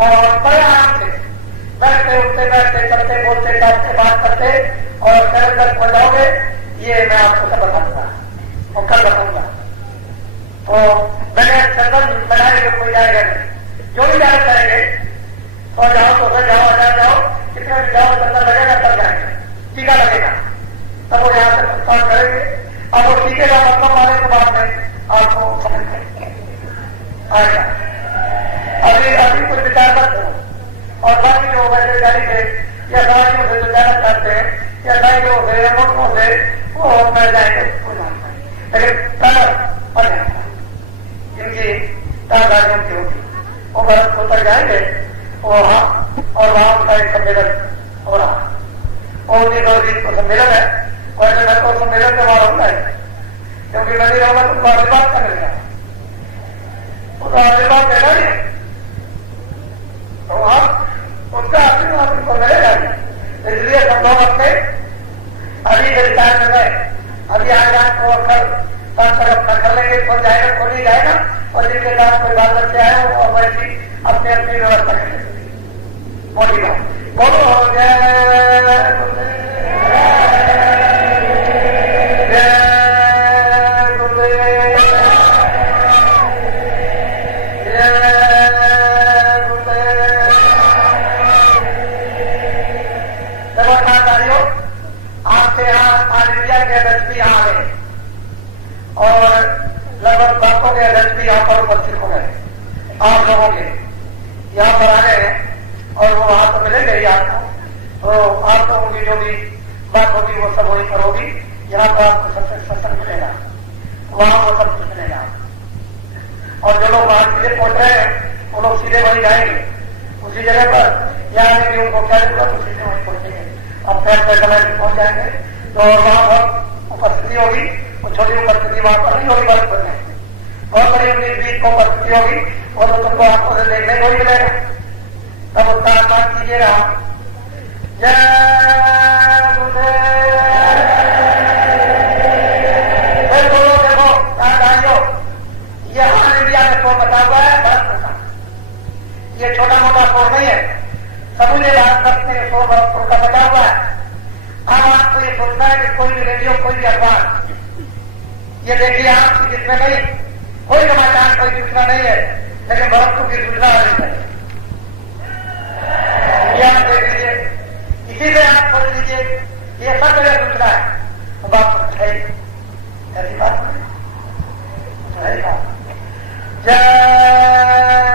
और बड़े आराम से बैठते उठते बैठते चलते बोलते टापते बात करते और शहर तक पहुंच जाओगे। ये मैं आपको सब बता दूंगा और कल बताऊंगा। तो मैंने चंदन बनाए जो कोई जाएगा नहीं, जो भी जाना चाहेंगे तो जाओ, तो उधर जाओ, हजार जाओ, कितने भी जाओ, चंदन लगेगा तब जाएंगे, टीका लगेगा तब वो यहाँ से प्रस्थान करेंगे। अब वो टीके का मतलब आने के बाद में आपको समझ आएगा। अभी अभी कुछ विचार मत करो। और बाकी जो वैसे गाड़ी से या गाड़ियों से जो जाना चाहते हैं या गाड़ियों से या मोटरों से वो मिल जाएंगे, लेकिन पैदल पड़ जाएगा जिनकी गाड़ियों की होगी वो भारत को तक जाएंगे वहां, और वहां उनका एक सम्मेलन हो रहा है। और 19 को सम्मेलन है, वैसे मैं तो सम्मेलन में वहां रहूंगा क्योंकि मैं नहीं रहूंगा तो उनका आशीर्वाद कर लेगा, उनका आशीर्वाद देगा नहीं तो वहां उनका आशीर्वाद उनको मिलेगा नहीं। इसलिए सब लोग अपने अभी के रिटायरमेंट में अभी आएगा तो कल सब तरफ कर लेंगे, कौन जाएगा कौन नहीं जाएगा, और जिनके साथ कोई बात बच्चे आए और वैसी अपनी अपनी व्यवस्था कर लेंगे। मोटी बात बोलो जय और लगभग बातों के अध्यक्ष भी यहाँ पर उपस्थित हो गए, आप लोगों के यहाँ पर आ गए और वो वहां तो मिलेंगे ही आपको, तो आप लोगों की जो भी बात होगी वो सब वही पर होगी। यहाँ पर आपको सबसे सत्संग मिलेगा, वहां वो सब कुछ मिलेगा। और जो लोग वहां सीधे पहुंच रहे हैं वो लोग सीधे वहीं जाएंगे उसी जगह पर, यहाँ भी उनको क्या जरूरत तो सीधे वहीं पहुंचेंगे, अपने अपने समय से पहुंच जाएंगे। तो वहां बहुत उपस्थिति होगी, वो छोटी उपस्थिति वहां पर नहीं होगी, बड़े बनने बहुत बड़ी 19-20 को उपस्थिति होगी, वो तो तुमको आंखों से देखने को ही मिलेगा। तब उसका अनुमान कीजिएगा। जय गुरुदेव। बोलो देखो भाइयों, ये हमारे इंडिया में शोर बता हुआ है भारत का, ये छोटा मोटा शोर नहीं है, समूचे भारत में शोर का बचा हुआ है। अब आपको ये सोचना है कि कोई भी रेडियो कोई भी अखबार ये देखिए आपकी जिसमें नहीं कोई समाचार कोई सूचना नहीं है, लेकिन भक्तों की सूचना आनी चाहिए। ये आप देख लीजिए, इसी से आप समझ लीजिए ये सब जगह सूचना है। तो बात है ऐसी बात नहीं है। जय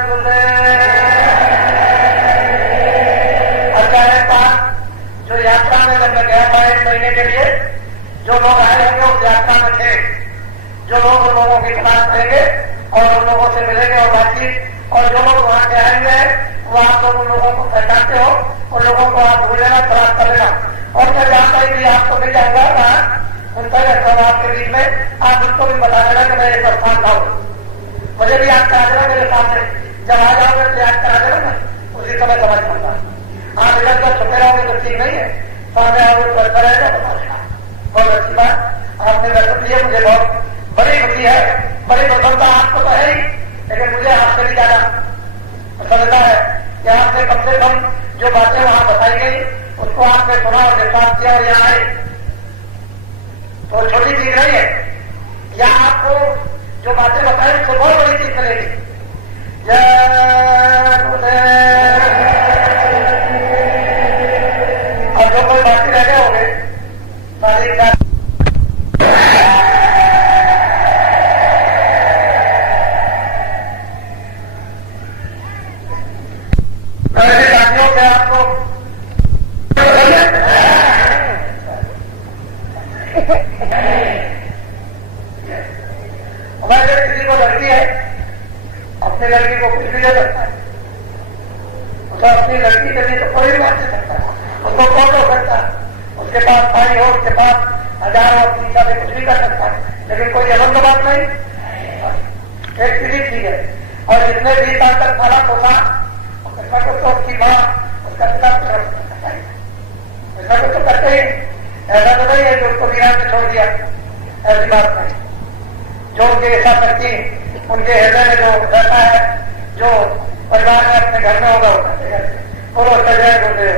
गुरुदेव। अच्छा है बात जो यात्रा में जब मैं गया था 1 महीने के लिए, जो लोग आए होंगे उस यात्रा में थे, जो लोग उन लोगों की तलाश करेंगे और उन लोगों से मिलेंगे और बातचीत, और जो लोग वहां के आएंगे वो आप लोग उन लोगों को पहचानते हो, उन लोगों को आप ढूंढ लेना, तलाश कर लेना। और मैं जानता ही भी आपको मिल जाऊंगा उनका रहता हूँ आपके बीच में, आप उनको भी बता देना कि मैं एक स्थान था, मुझे भी याद करा देना मेरे सामने, जब आ जाओगे तो याद करा देना ना, उसी समय समझ पाऊंगा। आप इधर जब छुपे रहोगे तो ठीक नहीं है, सामने आओगे तो अच्छा रहेगा, बता देना। बहुत अच्छी बात आपने व्यक्त की है, मुझे बहुत बड़ी खुशी है, बड़ी प्रसन्नता आपको तो है ही, लेकिन मुझे आपसे भी ज्यादा प्रसन्नता है कि आपने कम से कम जो बातें वहां बताई गई उसको आपने सुना और विश्वास किया और यहाँ आए, तो छोटी चीज नहीं है। या आपको जो बातें बताई उससे बहुत बड़ी चीज मिलेगी। जय गुरुदेव। और जो कोई बाकी रह गए होंगे सारी हमारे किसी को लड़की है, अपनी लड़की को कुछ भी दे सकता है, उसका अपनी लड़की के लिए तो कोई भी बात नहीं सकता, उसको कौन हो सकता है, उसके पास पानी हो, उसके पास हजारों अपनी इच्छा से कुछ भी कर सकता है, लेकिन कोई जबरदस्त बात नहीं, एक सीधी चीज है। और जितने 20 साल तक खाना पोसा उसका कुछ तो उसकी माँ उसका पिता करता है, उसका कुछ तो करते ही, ऐसा तो नहीं है जो उसको वीरान में छोड़ दिया, ऐसी बात नहीं। जो उनके इच्छा शक्ति उनके हृदय में जो रहता है, जो परिवार में अपने घर में होगा वो बोलो जय गुरुदेव।